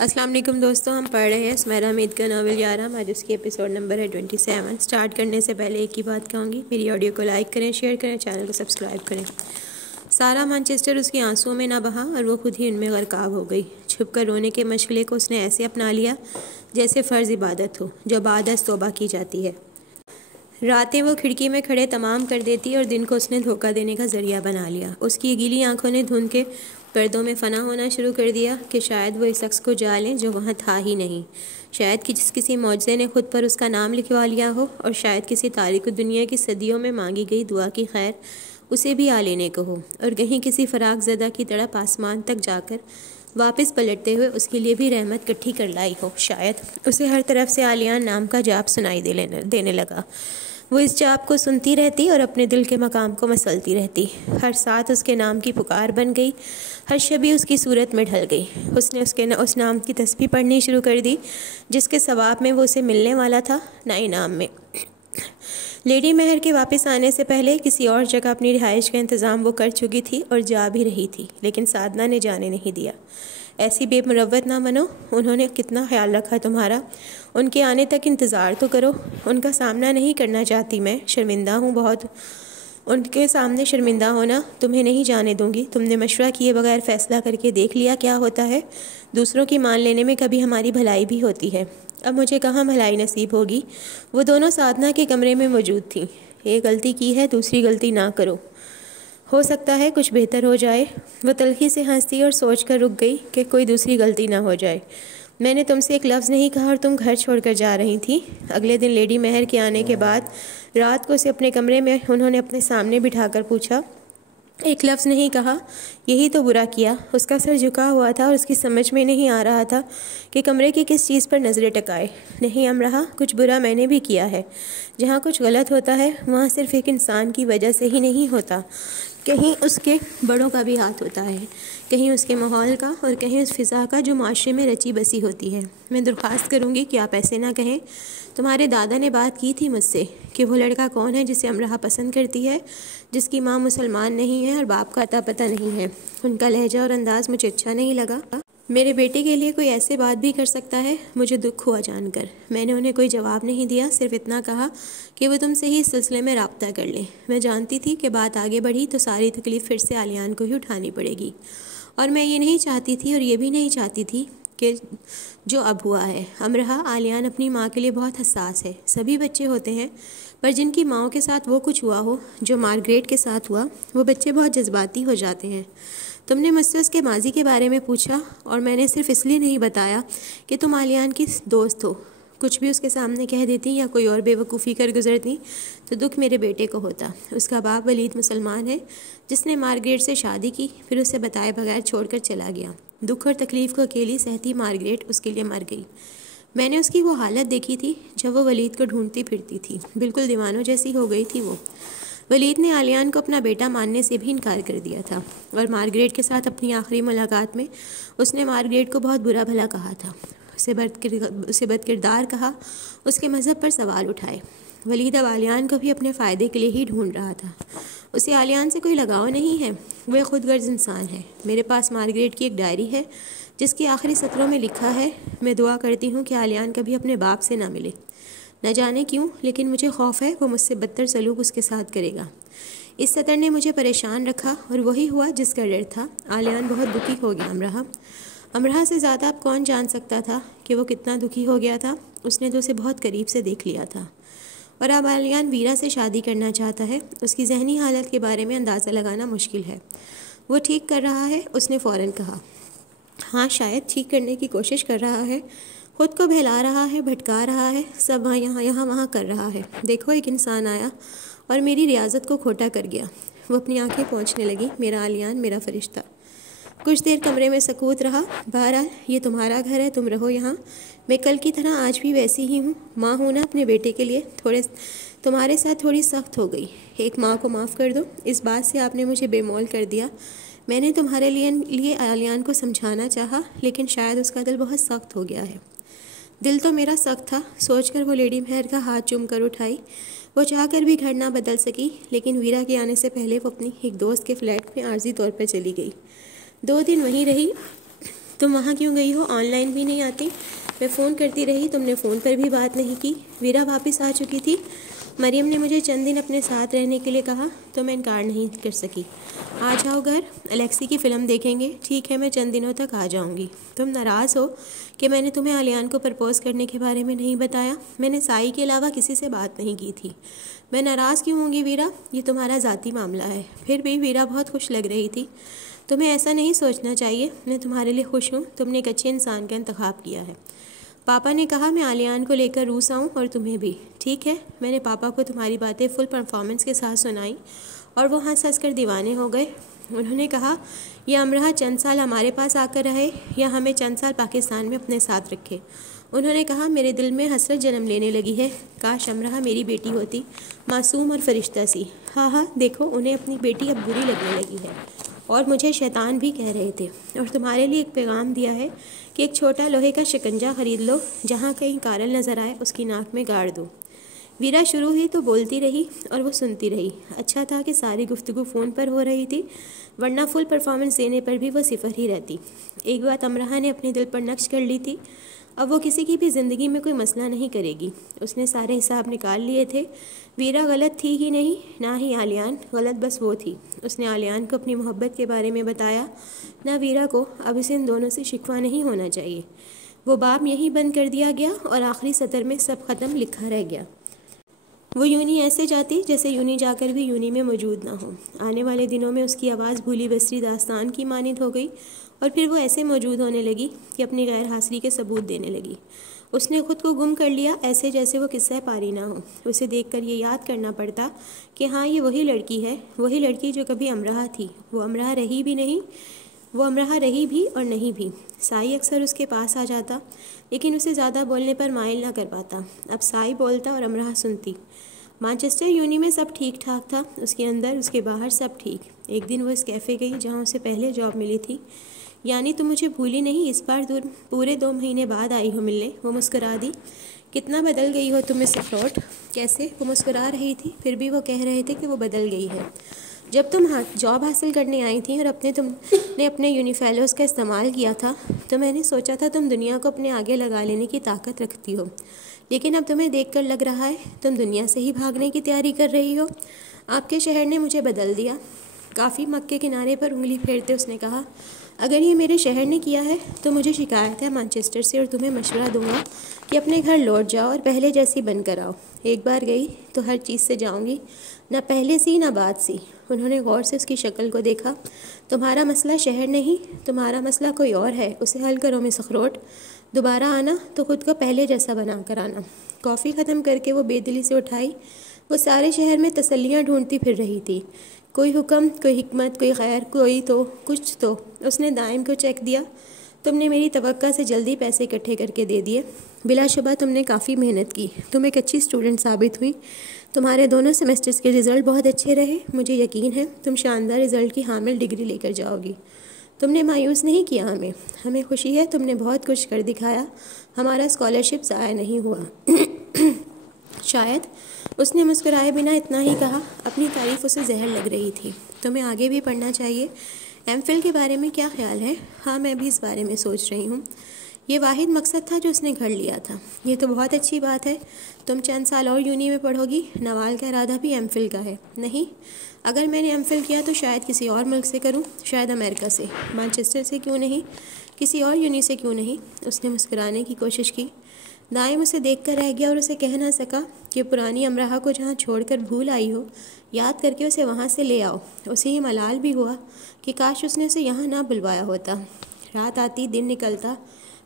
अस्सलाम वालेकुम दोस्तों, हम पढ़ रहे हैं सुमेरा हमीद का नावल याराम। आज उसकी एपिसोड नंबर है 27। स्टार्ट करने से पहले एक ही बात कहूँगी, मेरी ऑडियो को लाइक करें, शेयर करें, चैनल को सब्सक्राइब करें। सारा मैनचेस्टर उसके आंसुओं में ना बहा और वो खुद ही उनमें गर्काब हो गई। छुप कर रोने के मशगले को उसने ऐसे अपना लिया जैसे फ़र्ज़ इबादत हो जो बाद तौबा की जाती है। रातें वो खिड़की में खड़े तमाम कर देती और दिन को उसने धोखा देने का ज़रिया बना लिया। उसकी गीली आंखों ने धुंध के पर्दों में फना होना शुरू कर दिया कि शायद वो इस शख्स को जालें जो वहाँ था ही नहीं। शायद कि किसी मौजज़े ने खुद पर उसका नाम लिखवा लिया हो और शायद किसी तारीख़ दुनिया की सदियों में मांगी गई दुआ की खैर उसे भी आ लेने को हो और कहीं किसी फ़राक ज़दा की तड़प आसमान तक जाकर वापस पलटते हुए उसके लिए भी रहमत इकट्ठी कर लाई हो। शायद उसे हर तरफ से आलियान नाम का जाप सुनाई देने लगा। वो इस जाप को सुनती रहती और अपने दिल के मकाम को मसलती रहती। हर साथ उसके नाम की पुकार बन गई, हर शबी उसकी सूरत में ढल गई। उसने उस नाम की तस्बीह पढ़नी शुरू कर दी जिसके सवाब में वो उसे मिलने वाला था, ना इनाम में। लेडी महर के वापस आने से पहले किसी और जगह अपनी रिहाइश का इंतज़ाम वो कर चुकी थी और जा भी रही थी, लेकिन साधना ने जाने नहीं दिया। ऐसी बेमुरव्वत ना बनो, उन्होंने कितना ख्याल रखा तुम्हारा, उनके आने तक इंतज़ार तो करो। उनका सामना नहीं करना चाहती मैं, शर्मिंदा हूँ बहुत। उनके सामने शर्मिंदा होना तुम्हें नहीं जाने दूंगी। तुमने मशवरा किए बगैर फ़ैसला करके देख लिया क्या होता है। दूसरों की मान लेने में कभी हमारी भलाई भी होती है। अब मुझे कहाँ भलाई नसीब होगी। वो दोनों साधना के कमरे में मौजूद थीं। एक गलती की है, दूसरी गलती ना करो, हो सकता है कुछ बेहतर हो जाए। वो तल्खी से हंसती और सोच कर रुक गई कि कोई दूसरी गलती ना हो जाए। मैंने तुमसे एक लफ्ज़ नहीं कहा और तुम घर छोड़कर जा रही थी। अगले दिन लेडी महर के आने के बाद रात को उसे अपने कमरे में उन्होंने अपने सामने बिठाकर पूछा, एक लफ्ज़ नहीं कहा, यही तो बुरा किया। उसका सर झुका हुआ था और उसकी समझ में नहीं आ रहा था कि कमरे की किस चीज़ पर नज़रें टकाए। नहीं अमरहा, कुछ बुरा मैंने भी किया है। जहाँ कुछ गलत होता है वहाँ सिर्फ़ एक इंसान की वजह से ही नहीं होता, कहीं उसके बड़ों का भी हाथ होता है, कहीं उसके माहौल का और कहीं उस फ़िज़ा का जो माशरे में रची बसी होती है। मैं दरख्वास्त करूँगी कि आप ऐसे ना कहें। तुम्हारे दादा ने बात की थी मुझसे कि वो लड़का कौन है जिसे अमरहा पसंद करती है, जिसकी माँ मुसलमान नहीं है और बाप का अता पता नहीं है। उनका लहजा और अंदाज़ मुझे अच्छा नहीं लगा। मेरे बेटे के लिए कोई ऐसे बात भी कर सकता है? मुझे दुख हुआ जानकर। मैंने उन्हें कोई जवाब नहीं दिया, सिर्फ इतना कहा कि वो तुमसे ही इस सिलसिले में राब्ता कर लें। मैं जानती थी कि बात आगे बढ़ी तो सारी तकलीफ़ फिर से आलियान को ही उठानी पड़ेगी, और मैं ये नहीं चाहती थी और ये भी नहीं चाहती थी कि जो अब हुआ है। अमरहा, आलियान अपनी माँ के लिए बहुत हसास है। सभी बच्चे होते हैं, पर जिनकी माँओं के साथ वो कुछ हुआ हो जो मार्गरेट के साथ हुआ, वो बच्चे बहुत जज्बाती हो जाते हैं। तुमने मुझसे उसके माजी के बारे में पूछा और मैंने सिर्फ इसलिए नहीं बताया कि तुम आलियान की दोस्त हो। कुछ भी उसके सामने कह देती या कोई और बेवकूफ़ी कर गुजरती तो दुख मेरे बेटे को होता। उसका बाप वलीद मुसलमान है जिसने मार्गरेट से शादी की, फिर उसे बताए बगैर छोड़कर चला गया। दुख और तकलीफ़ को अकेली सहती मार्गरेट उसके लिए मर गई। मैंने उसकी वो हालत देखी थी जब वो वलीद को ढूंढती फिरती थी, बिल्कुल दीवानों जैसी हो गई थी वो। वलीद ने आलियान को अपना बेटा मानने से भी इनकार कर दिया था और मार्गरेट के साथ अपनी आखिरी मुलाकात में उसने मार्गरेट को बहुत बुरा भला कहा था, उसे बदकिरदार कहा, उसके मज़हब पर सवाल उठाए। वलीद अब आलियान को भी अपने फ़ायदे के लिए ही ढूंढ रहा था। उसे आलियान से कोई लगाव नहीं है, वह खुदगर्ज इंसान है। मेरे पास मार्गरेट की एक डायरी है जिसके आखिरी सत्रों में लिखा है, मैं दुआ करती हूँ कि आलियान कभी अपने बाप से ना मिले। न जाने क्यों, लेकिन मुझे खौफ है वो मुझसे बदतर सलूक उसके साथ करेगा। इस सतर ने मुझे परेशान रखा और वही हुआ जिसका डर था। आलियान बहुत दुखी हो गया। अमरहा से ज़्यादा अब कौन जान सकता था कि वो कितना दुखी हो गया था। उसने तो उसे बहुत करीब से देख लिया था और अब आलियान वीरा से शादी करना चाहता है। उसकी जहनी हालत के बारे में अंदाज़ा लगाना मुश्किल है। वो ठीक कर रहा है, उसने फ़ौरन कहा। हाँ, शायद ठीक करने की कोशिश कर रहा है, खुद को बहला रहा है, भटका रहा है, सब यहाँ वहाँ कर रहा है। देखो, एक इंसान आया और मेरी रियाजत को खोटा कर गया। वो अपनी आंखें पोंछने लगी। मेरा आलियान, मेरा फरिश्ता। कुछ देर कमरे में सकूत रहा। बहरहाल, ये तुम्हारा घर है, तुम रहो यहाँ। मैं कल की तरह आज भी वैसी ही हूँ। माँ हूँ ना अपने बेटे के लिए, तुम्हारे साथ थोड़ी सख्त हो गई। एक माँ को माफ़ कर दो। इस बात से आपने मुझे बेमौल कर दिया। मैंने तुम्हारे लिए आलियान को समझाना चाहा, लेकिन शायद उसका दिल बहुत सख्त हो गया है। दिल तो मेरा सख्त था, सोचकर वो लेडी महर का हाथ चूम कर उठाई। वो चाहकर भी घर ना बदल सकी, लेकिन वीरा के आने से पहले वो अपनी एक दोस्त के फ्लैट में आर्जी तौर पर चली गई। 2 दिन वहीं रही, तुम वहाँ क्यों गई हो? ऑनलाइन भी नहीं आती? मैं फ़ोन करती रही, तुमने फ़ोन पर भी बात नहीं की। वीरा वापस आ चुकी थी। मरियम ने मुझे चंद दिन अपने साथ रहने के लिए कहा तो मैं इनकार नहीं कर सकी। आ जाओ घर, अलेक्सी की फ़िल्म देखेंगे। ठीक है, मैं चंद दिनों तक आ जाऊंगी। तुम नाराज़ हो कि मैंने तुम्हें आलियान को प्रपोज़ करने के बारे में नहीं बताया? मैंने साई के अलावा किसी से बात नहीं की थी। मैं नाराज़ क्यों होंगी वीरा? ये तुम्हारा ज़ाती मामला है। फिर भी वीरा बहुत खुश लग रही थी। तुम्हें ऐसा नहीं सोचना चाहिए। मैं तुम्हारे लिए खुश हूँ। तुमने एक अच्छे इंसान का इंतखाब किया है। पापा ने कहा मैं आलियान को लेकर रूस आऊँ और तुम्हें भी। ठीक है। मैंने पापा को तुम्हारी बातें फुल परफॉर्मेंस के साथ सुनाई और वो हंस हंस कर दीवाने हो गए। उन्होंने कहा यह अमरहा चंद साल हमारे पास आकर रहे या हमें चंद साल पाकिस्तान में अपने साथ रखे। उन्होंने कहा मेरे दिल में हसरत जन्म लेने लगी है। काश अमरहा मेरी बेटी होती, मासूम और फरिश्ता सी। हाँ हाँ, देखो उन्हें अपनी बेटी अब बुरी लगने लगी है और मुझे शैतान भी कह रहे थे। और तुम्हारे लिए एक पैगाम दिया है कि एक छोटा लोहे का शिकंजा खरीद लो, जहाँ कहीं कारल नज़र आए उसकी नाक में गाड़ दो। वीरा शुरू हुई तो बोलती रही और वो सुनती रही। अच्छा था कि सारी गुफ्तगू फ़ोन पर हो रही थी, वरना फुल परफॉर्मेंस देने पर भी वो सिफर ही रहती। एक बात अमरहा ने अपने दिल पर नक्श कर ली थी, अब वो किसी की भी ज़िंदगी में कोई मसला नहीं करेगी। उसने सारे हिसाब निकाल लिए थे। वीरा गलत थी ही नहीं, ना ही आलियान गलत, बस वो थी। उसने आलियान को अपनी मोहब्बत के बारे में बताया, ना वीरा को। अब इसे इन दोनों से शिकवा नहीं होना चाहिए। वो बाब यहीं बंद कर दिया गया और आखिरी सतर में सब ख़त्म लिखा रह गया। वो यूनी ऐसे जाती जैसे यूनी जाकर भी यूनी में मौजूद ना हो। आने वाले दिनों में उसकी आवाज़ भूली बसरी दास्तान की मानित हो गई और फिर वो ऐसे मौजूद होने लगी कि अपनी गैर हाज़िरी के सबूत देने लगी। उसने खुद को गुम कर लिया, ऐसे जैसे वो किस्सा पारी ना हो। उसे देखकर ये याद करना पड़ता कि हाँ, ये वही लड़की है, वही लड़की जो कभी अमरहा थी। वो अमरहा रही भी नहीं, वो अमरहा रही भी और नहीं भी। साई अक्सर उसके पास आ जाता, लेकिन उसे ज़्यादा बोलने पर माइल ना कर पाता। अब साई बोलता और अमरहा सुनती। मैनचेस्टर यूनी में सब ठीक ठाक था, उसके अंदर उसके बाहर सब ठीक। एक दिन वो इस कैफ़े गई जहाँ उसे पहले जॉब मिली थी। यानी तुम मुझे भूली नहीं, इस बार पूरे 2 महीने बाद आई हो मिलने। वो मुस्कुरा दी। कितना बदल गई हो तुम मिस अखरोट। कैसे? वो मुस्कुरा रही थी, फिर भी वो कह रहे थे कि वो बदल गई है। जब तुम जॉब हासिल करने आई थी और तुमने अपने यूनिफेलोज़ का इस्तेमाल किया था, तो मैंने सोचा था तुम दुनिया को अपने आगे लगा लेने की ताकत रखती हो। लेकिन अब तुम्हें देखकर लग रहा है तुम दुनिया से ही भागने की तैयारी कर रही हो। आपके शहर ने मुझे बदल दिया। काफ़ी मग के किनारे पर उंगली फेरते उसने कहा, अगर ये मेरे शहर ने किया है तो मुझे शिकायत है मैनचेस्टर से, और तुम्हें मशवरा दूंगा कि अपने घर लौट जाओ और पहले जैसी बन कर आओ। एक बार गई तो हर चीज़ से जाऊंगी, ना पहले सी ना बाद सी। उन्होंने गौर से उसकी शक्ल को देखा। तुम्हारा मसला शहर नहीं, तुम्हारा मसला कोई और है, उसे हल करो मिस अखरोट। दोबारा आना तो खुद को पहले जैसा बना कर आना। कॉफ़ी ख़त्म करके वो बेदिली से उठाई। वो सारे शहर में तसल्लियाँ ढूंढती फिर रही थी। कोई हुक्म, कोई हिकमत, कोई खैर, कोई तो कुछ तो। उसने दाइम को चेक दिया। तुमने मेरी तवक्का से जल्दी पैसे इकट्ठे करके दे दिए। बिलाशुबा तुमने काफ़ी मेहनत की, तुम एक अच्छी स्टूडेंट साबित हुई। तुम्हारे दोनों सेमेस्टर्स के रिज़ल्ट बहुत अच्छे रहे। मुझे यकीन है तुम शानदार रिज़ल्ट की हामिल डिग्री लेकर जाओगी। तुमने मायूस नहीं किया हमें खुशी है, तुमने बहुत कुछ कर दिखाया। हमारा स्कॉलरशिप ज़ाया नहीं हुआ। शायद। उसने मुस्कुराए बिना इतना ही कहा। अपनी तारीफ़ उसे जहर लग रही थी। तुम्हें आगे भी पढ़ना चाहिए। एमफिल के बारे में क्या ख्याल है? हाँ, मैं भी इस बारे में सोच रही हूँ। ये वाहिद मकसद था जो उसने घर लिया था। ये तो बहुत अच्छी बात है। तुम चंद साल और यूनी में पढ़ोगी। नवाल का इरादा भी एमफिल का है। नहीं, अगर मैंने एमफिल किया तो शायद किसी और मुल्क से करूं, शायद अमेरिका से, मैनचेस्टर से क्यों नहीं, किसी और यूनी से क्यों नहीं। उसने मुस्कुराने की कोशिश की। दाइम उसे देखकर रह गया और उसे कह ना सका कि पुरानी अमरहा को जहाँ छोड़कर भूल आई हो, याद करके उसे वहाँ से ले आओ। उसे ये मलाल भी हुआ कि काश उसने उसे यहाँ ना बुलवाया होता। रात आती, दिन निकलता,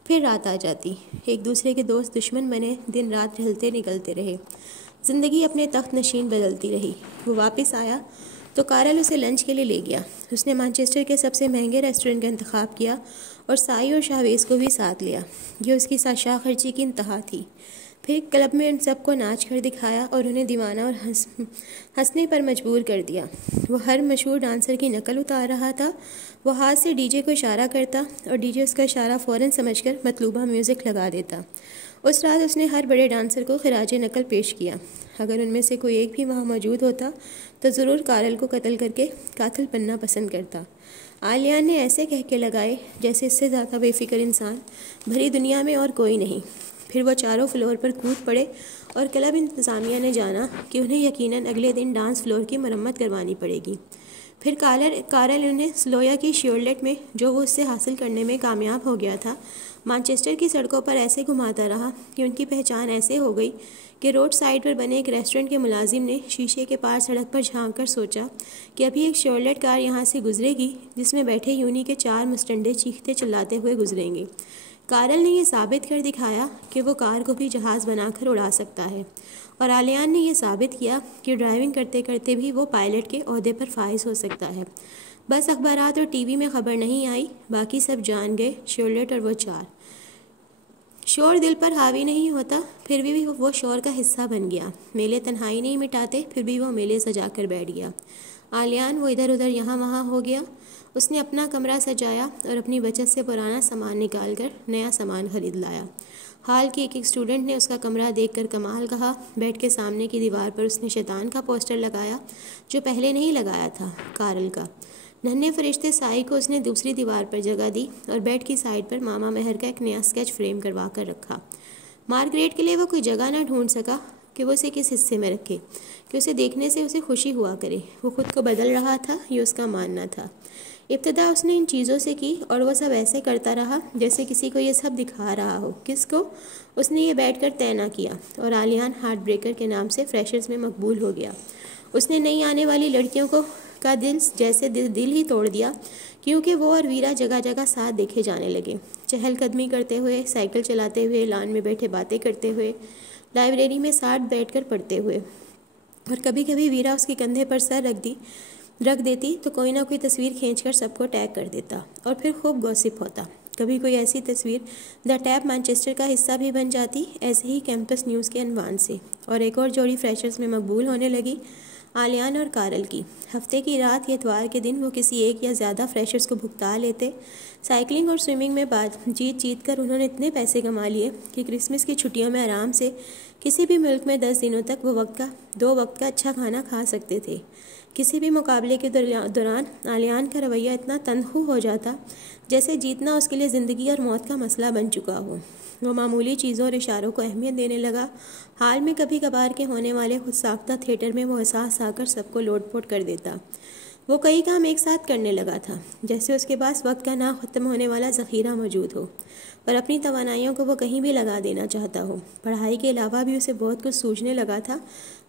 फिर रात आ जाती। एक दूसरे के दोस्त दुश्मन बने, दिन रात रहते निकलते रहे। ज़िंदगी अपने तख्त नशीन बदलती रही। वो वापस आया तो कारल उसे लंच के लिए ले गया। उसने मैनचेस्टर के सबसे महंगे रेस्टोरेंट का इंतखाब किया और साई और शाहवेज़ को भी साथ लिया। ये उसकी शाह खर्ची की इंतहा थी। फिर क्लब में उन सबको नाच कर दिखाया और उन्हें दीवाना और हंसने पर मजबूर कर दिया। वो हर मशहूर डांसर की नकल उतार रहा था। वो हाथ से डीजे को इशारा करता और डीजे उसका इशारा फ़ौरन समझकर मतलूबा म्यूज़िक लगा देता। उस रात उसने हर बड़े डांसर को खिराज नकल पेश किया। अगर उनमें से कोई एक भी वहाँ मौजूद होता तो ज़रूर कारल को कत्ल करके कातिल बनना पसंद करता। आलिया ने ऐसे कह के लगाए जैसे इससे ज़्यादा बेफिक्र इंसान भरी दुनिया में और कोई नहीं। फिर वो चारों फ्लोर पर कूद पड़े और क्लब इंतज़ामिया ने जाना कि उन्हें यकीनन अगले दिन डांस फ्लोर की मरम्मत करवानी पड़ेगी। फिर कारल उन्हें स्लोया की श्योरलेट में जो वो उससे हासिल करने में कामयाब हो गया था मैनचेस्टर की सड़कों पर ऐसे घुमाता रहा कि उनकी पहचान ऐसे हो गई कि रोड साइड पर बने एक रेस्टोरेंट के मुलाजिम ने शीशे के पार सड़क पर झांक कर सोचा कि अभी एक श्योरलेट कार यहाँ से गुजरेगी जिसमें बैठे यूनी के 4 मुस्टंडे चीखते चिल्लाते हुए गुजरेंगे। कारल ने यह साबित कर दिखाया कि वो कार को भी जहाज़ बनाकर उड़ा सकता है और आलियान ने यह साबित किया कि ड्राइविंग करते करते भी वो पायलट के ओहदे पर फाइज हो सकता है। बस अखबारात और टीवी में खबर नहीं आई, बाकी सब जान गए श्योरलेट और वो 4। शोर दिल पर हावी नहीं होता, फिर भी वो शोर का हिस्सा बन गया। मेले तन्हाई नहीं मिटाते, फिर भी वो मेले सजा कर बैठ गया। आलियान वो इधर उधर यहाँ वहाँ हो गया। उसने अपना कमरा सजाया और अपनी बचत से पुराना सामान निकाल कर नया सामान खरीद लाया। हाल के एक स्टूडेंट ने उसका कमरा देखकर कमाल कहा। बेड के सामने की दीवार पर उसने शैतान का पोस्टर लगाया जो पहले नहीं लगाया था, कारल का। नन्हे फरिश्ते साई को उसने दूसरी दीवार पर जगह दी और बेड की साइड पर मामा मेहर का एक नया स्केच फ्रेम करवा कर रखा। मार्गरेट के लिए वो कोई जगह ना ढूंढ सका कि वो उसे किस हिस्से में रखे कि उसे देखने से उसे खुशी हुआ करे। वो खुद को बदल रहा था, ये उसका मानना था। इब्तिदा उसने इन चीज़ों से की और वह सब ऐसे करता रहा जैसे किसी को ये सब दिखा रहा हो। किसको? उसने ये बैठकर तय न किया और आलियान हार्ट ब्रेकर के नाम से फ्रेशर्स में मकबूल हो गया। उसने नई आने वाली लड़कियों का दिल ही तोड़ दिया क्योंकि वो और वीरा जगह जगह साथ देखे जाने लगे, चहलकदमी करते हुए, साइकिल चलाते हुए, लान में बैठे बातें करते हुए, लाइब्रेरी में साथ बैठकर पढ़ते हुए। और कभी कभी वीरा उसके कंधे पर सर रख देती तो कोई ना कोई तस्वीर खींचकर सबको टैग कर देता और फिर खूब गॉसिप होता। कभी कोई ऐसी तस्वीर द टैप मैनचेस्टर का हिस्सा भी बन जाती, ऐसे ही कैंपस न्यूज़ के अनवान से। और एक और जोड़ी फ्रेशर्स में मकबूल होने लगी, आलियान और कारल की। हफ्ते की रात या इतवार के दिन वो किसी एक या ज़्यादा फ्रेशर्स को भुगता लेते। साइकिलिंग और स्विमिंग में जीत कर उन्होंने इतने पैसे कमा लिए कि क्रिसमस की छुट्टियों में आराम से किसी भी मुल्क में 10 दिनों तक वो 2 वक्त का अच्छा खाना खा सकते थे। किसी भी मुकाबले के दौरान आलियान का रवैया इतना तंदहू हो जाता जैसे जीतना उसके लिए ज़िंदगी और मौत का मसला बन चुका हो। वो मामूली चीज़ों और इशारों को अहमियत देने लगा। हाल में कभी कभार के होने वाले खुद साख्ता थिएटर में वो एहसास आकर सबको लोटपोट कर देता। वो कई काम एक साथ करने लगा था, जैसे उसके पास वक्त का ना ख़त्म होने वाला ज़ख़ीरा मौजूद हो, पर अपनी तवानाइयों को वो कहीं भी लगा देना चाहता हो। पढ़ाई के अलावा भी उसे बहुत कुछ सूझने लगा था।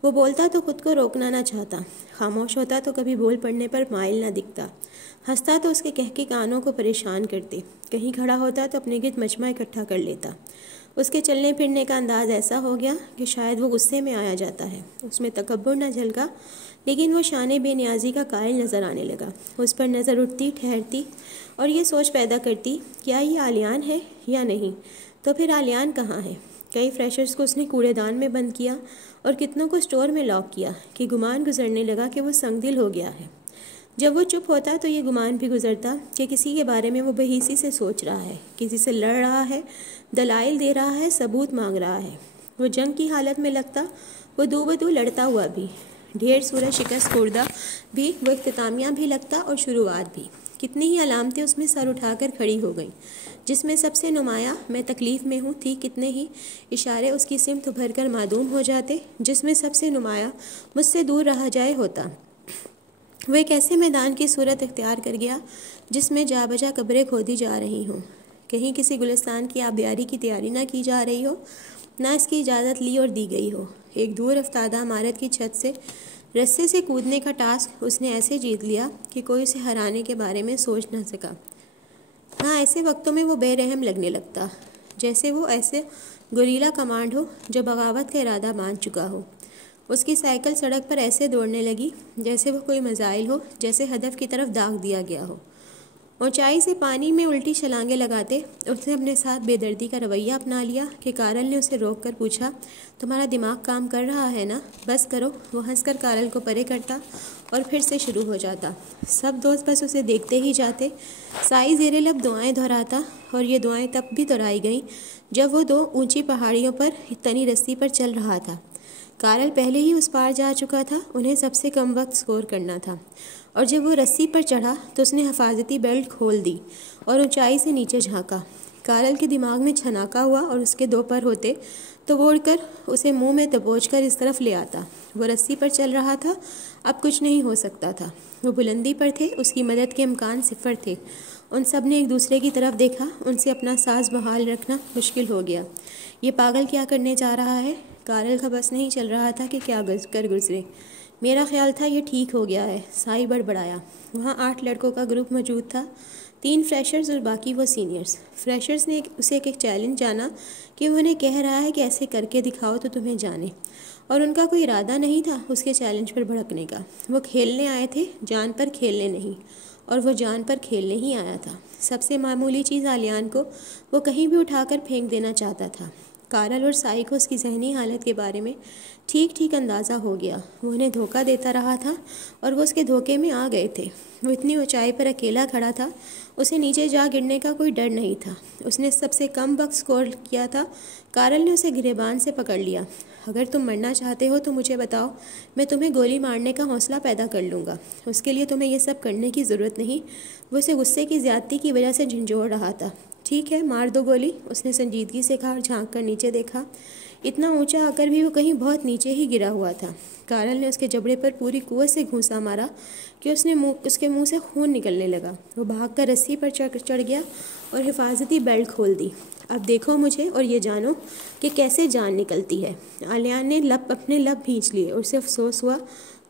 वो बोलता तो खुद को रोकना ना चाहता, खामोश होता तो कभी बोल पड़ने पर माइल ना दिखता, हंसता तो उसके कहके कानों को परेशान करते, कहीं खड़ा होता तो अपने गिर्द मजमा इकट्ठा कर लेता। उसके चलने फिरने का अंदाज़ ऐसा हो गया कि शायद वो गुस्से में आया जाता है। उसमें तकब्बुर न झलका, लेकिन वो शान बेनियाजी का कायल नज़र आने लगा। उस पर नज़र उठती, ठहरती और ये सोच पैदा करती, क्या ये आलियान है या नहीं? तो फिर आलियान कहाँ है? कई फ्रेशर्स को उसने कूड़ेदान में बंद किया और कितनों को स्टोर में लॉक किया कि गुमान गुजरने लगा कि वो संगदिल हो गया है। जब वो चुप होता तो ये गुमान भी गुजरता कि किसी के बारे में वो बेहिसी से सोच रहा है, किसी से लड़ रहा है, दलाइल दे रहा है, सबूत मांग रहा है। वो जंग की हालत में लगता, वो दो बदू लड़ता हुआ भी, ढेर सूरज शिकस्त खुर्दा भी, वो इख्तितामिया भी लगता और शुरुआत भी। कितनी ही अलामतें उसमें सर उठाकर खड़ी हो गईं, जिसमें सबसे नुमाया मैं तकलीफ़ में हूँ थी। कितने ही इशारे उसकी सिमत भर कर मादूम हो जाते, जिसमें सबसे नुमाया मुझसे दूर रहा जाए होता। वह एक ऐसे मैदान की सूरत इख्तियार कर गया जिसमें जा बजा कब्रें खोदी जा रही हों। कहीं किसी गुलिस्तान की आबियारी की तैयारी ना की जा रही हो, ना इसकी इजाज़त ली और दी गई हो। एक दूर अफ्तादा इमारत की छत से रस्से से कूदने का टास्क उसने ऐसे जीत लिया कि कोई उसे हराने के बारे में सोच ना सका। हाँ, ऐसे वक्तों में वो बेरहम लगने लगता, जैसे वो ऐसे गुरीला कमांड हो जो बगावत का इरादा मान चुका हो। उसकी साइकिल सड़क पर ऐसे दौड़ने लगी जैसे वो कोई मज़ाइल हो, जैसे हदफ की तरफ दाग दिया गया हो। ऊंचाई से पानी में उल्टी छलांगे लगाते उसने अपने साथ बेदर्दी का रवैया अपना लिया कि कारल ने उसे रोक कर पूछा, तुम्हारा दिमाग काम कर रहा है ना? बस करो। वो हंसकर कारल को परे करता और फिर से शुरू हो जाता। सब दोस्त बस उसे देखते ही जाते। साई ज़ेरे लब दुआएं दोहराता और ये दुआएं तब भी दोहराई गईं जब वो 2 ऊंची पहाड़ियों पर तनी रस्सी पर चल रहा था। कारल पहले ही उस पार जा चुका था, उन्हें सबसे कम वक्त स्कोर करना था। और जब वो रस्सी पर चढ़ा तो उसने हिफाजती बेल्ट खोल दी और ऊंचाई से नीचे झांका। कारल के दिमाग में छनाका हुआ और उसके 2 पर होते तो वो उड़कर उसे मुंह में दबोचकर इस तरफ ले आता। वो रस्सी पर चल रहा था, अब कुछ नहीं हो सकता था। वो बुलंदी पर थे, उसकी मदद के इम्कान सिफर थे। उन सब ने एक दूसरे की तरफ देखा, उनसे अपना सांस बहाल रखना मुश्किल हो गया। ये पागल क्या करने जा रहा है? कारल का बस नहीं चल रहा था कि क्या कर गुजरे। मेरा ख्याल था ये ठीक हो गया है, साई बड़बड़ाया। वहाँ 8 लड़कों का ग्रुप मौजूद था, 3 फ्रेशर्स और बाकी वो सीनियर्स। फ्रेशर्स ने उसे एक चैलेंज जाना कि वो उन्हें कह रहा है कि ऐसे करके दिखाओ तो तुम्हें जाने, और उनका कोई इरादा नहीं था उसके चैलेंज पर भड़कने का। वो खेलने आए थे, जान पर खेलने नहीं, और वो जान पर खेलने ही आया था। सबसे मामूली चीज़ आलियान को वो कहीं भी उठाकर फेंक देना चाहता था। कारल और साई को उसकी जहनी हालत के बारे में ठीक ठीक अंदाज़ा हो गया। वो उन्हें धोखा देता रहा था और वो उसके धोखे में आ गए थे। वो इतनी ऊंचाई पर अकेला खड़ा था, उसे नीचे जा गिरने का कोई डर नहीं था। उसने सबसे कम वक्त स्कोर किया था। कारल ने उसे गिरेबान से पकड़ लिया। अगर तुम मरना चाहते हो तो मुझे बताओ, मैं तुम्हें गोली मारने का हौसला पैदा कर लूँगा। उसके लिए तुम्हें ये सब करने की ज़रूरत नहीं। वो उसे गुस्से की ज़्यादती की वजह से झंझोड़ रहा था। ठीक है, मार दो गोली, उसने संजीदगी से कहा और झाँक कर नीचे देखा। इतना ऊंचा आकर भी वो कहीं बहुत नीचे ही गिरा हुआ था। कारल ने उसके जबड़े पर पूरी कुव्वत से घूंसा मारा कि उसके मुंह से खून निकलने लगा। वो भागकर रस्सी पर चढ़ गया और हिफाजती बेल्ट खोल दी। अब देखो मुझे और ये जानो कि कैसे जान निकलती है। आलियान ने अपने लब भींच लिए और उसे अफसोस हुआ।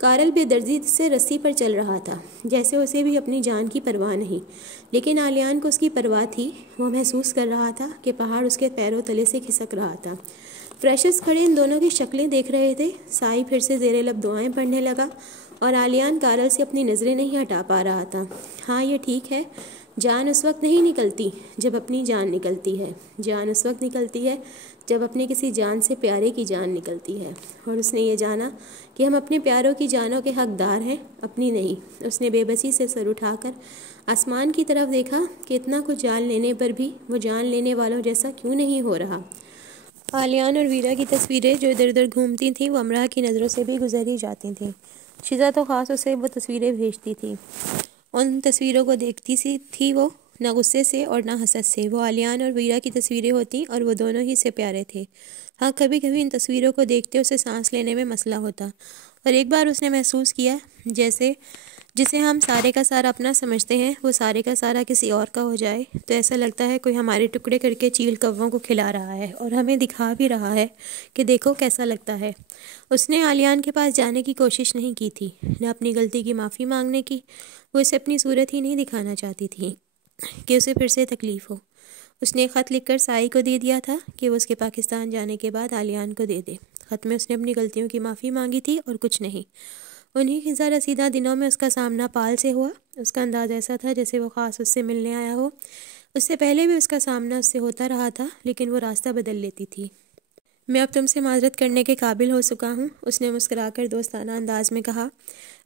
कारल बेदर्दी से रस्सी पर चल रहा था, जैसे उसे भी अपनी जान की परवाह नहीं, लेकिन आलियान को उसकी परवाह थी। वो महसूस कर रहा था कि पहाड़ उसके पैरों तले से खिसक रहा था। फ्रेशर्स खड़े इन दोनों की शक्लें देख रहे थे। साई फिर से ज़ेरे लब दुआएं पढ़ने लगा और आलियान कारल से अपनी नज़रें नहीं हटा पा रहा था। हाँ, ये ठीक है, जान उस वक्त नहीं निकलती जब अपनी जान निकलती है। जान उस वक्त निकलती है जब अपने किसी जान से प्यारे की जान निकलती है। और उसने ये जाना कि हम अपने प्यारों की जानों के हकदार हैं, अपनी नहीं। उसने बेबसी से सर उठाकर आसमान की तरफ देखा कि इतना कुछ जान लेने पर भी वो जान लेने वालों जैसा क्यों नहीं हो रहा। आलियान और वीरा की तस्वीरें जो इधर उधर घूमती थीं वो अमरा की नज़रों से भी गुजरी जाती थीं। शिजा तो ख़ास उसे वो तस्वीरें भेजती थी। उन तस्वीरों को देखती सी थी वो, ना गुस्से से और ना हसद से। वो आलियान और वीरा की तस्वीरें होती और वो दोनों ही से प्यारे थे। हाँ, कभी कभी इन तस्वीरों को देखते उसे सांस लेने में मसला होता। और एक बार उसने महसूस किया जैसे जिसे हम सारे का सारा अपना समझते हैं वो सारे का सारा किसी और का हो जाए तो ऐसा लगता है कोई हमारे टुकड़े करके चील कौवों को खिला रहा है और हमें दिखा भी रहा है कि देखो कैसा लगता है। उसने आलियान के पास जाने की कोशिश नहीं की थी, न अपनी गलती की माफ़ी मांगने की। वो इसे अपनी सूरत ही नहीं दिखाना चाहती थी कि उसे फिर से तकलीफ़ हो। उसने एक ख़त लिखकर साई को दे दिया था कि वो उसके पाकिस्तान जाने के बाद आलियान को दे दे। ख़त में उसने अपनी गलतियों की माफ़ी मांगी थी और कुछ नहीं। उन्हीं खिज़ा रसीदा दिनों में उसका सामना पाल से हुआ। उसका अंदाज़ ऐसा था जैसे वो ख़ास उससे मिलने आया हो। उससे पहले भी उसका सामना उससे होता रहा था, लेकिन वो रास्ता बदल लेती थी। मैं अब तुमसे माजरत करने के काबिल हो चुका हूँ, उसने मुस्कुराकर दोस्ताना अंदाज में कहा।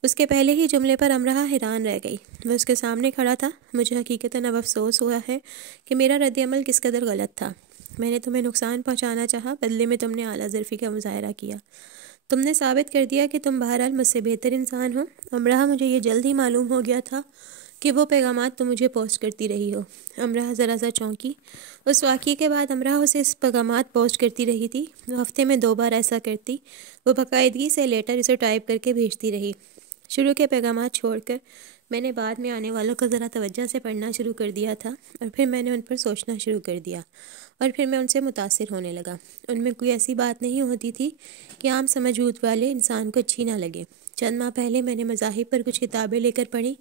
उसके पहले ही जुमले पर अमरा हैरान रह गई। वह उसके सामने खड़ा था। मुझे हकीकतन अब अफसोस हुआ है कि मेरा रद्द-ए-अमल किस कदर गलत था। मैंने तुम्हें नुकसान पहुँचाना चाहा, बदले में तुमने आला ज़र्फ़ी का मुज़ाहरा किया। तुमने साबित कर दिया कि तुम बहरहाल मुझसे बेहतर इंसान हो। अमरा, मुझे ये जल्द ही मालूम हो गया था कि वो पैगामात तुम मुझे पोस्ट करती रही हो। अमरा ज़रा सा चौंकी। उस वाक़ये के बाद अमरा उसे इस पैगामात पोस्ट करती रही थी। वो हफ्ते में 2 बार ऐसा करती। वो बाकायदगी से लेटर इसे टाइप करके भेजती रही। शुरू के पैगामात छोड़कर मैंने बाद में आने वालों को ज़रा तवज्जो से पढ़ना शुरू कर दिया था और फिर मैंने उन पर सोचना शुरू कर दिया और फिर मैं उनसे मुतासिर होने लगा। उनमें कोई ऐसी बात नहीं होती थी कि आम समझूत वाले इंसान को अच्छी ना लगे। चंद माह पहले मैंने मज़ाहिब पर कुछ किताबें लेकर पढ़ी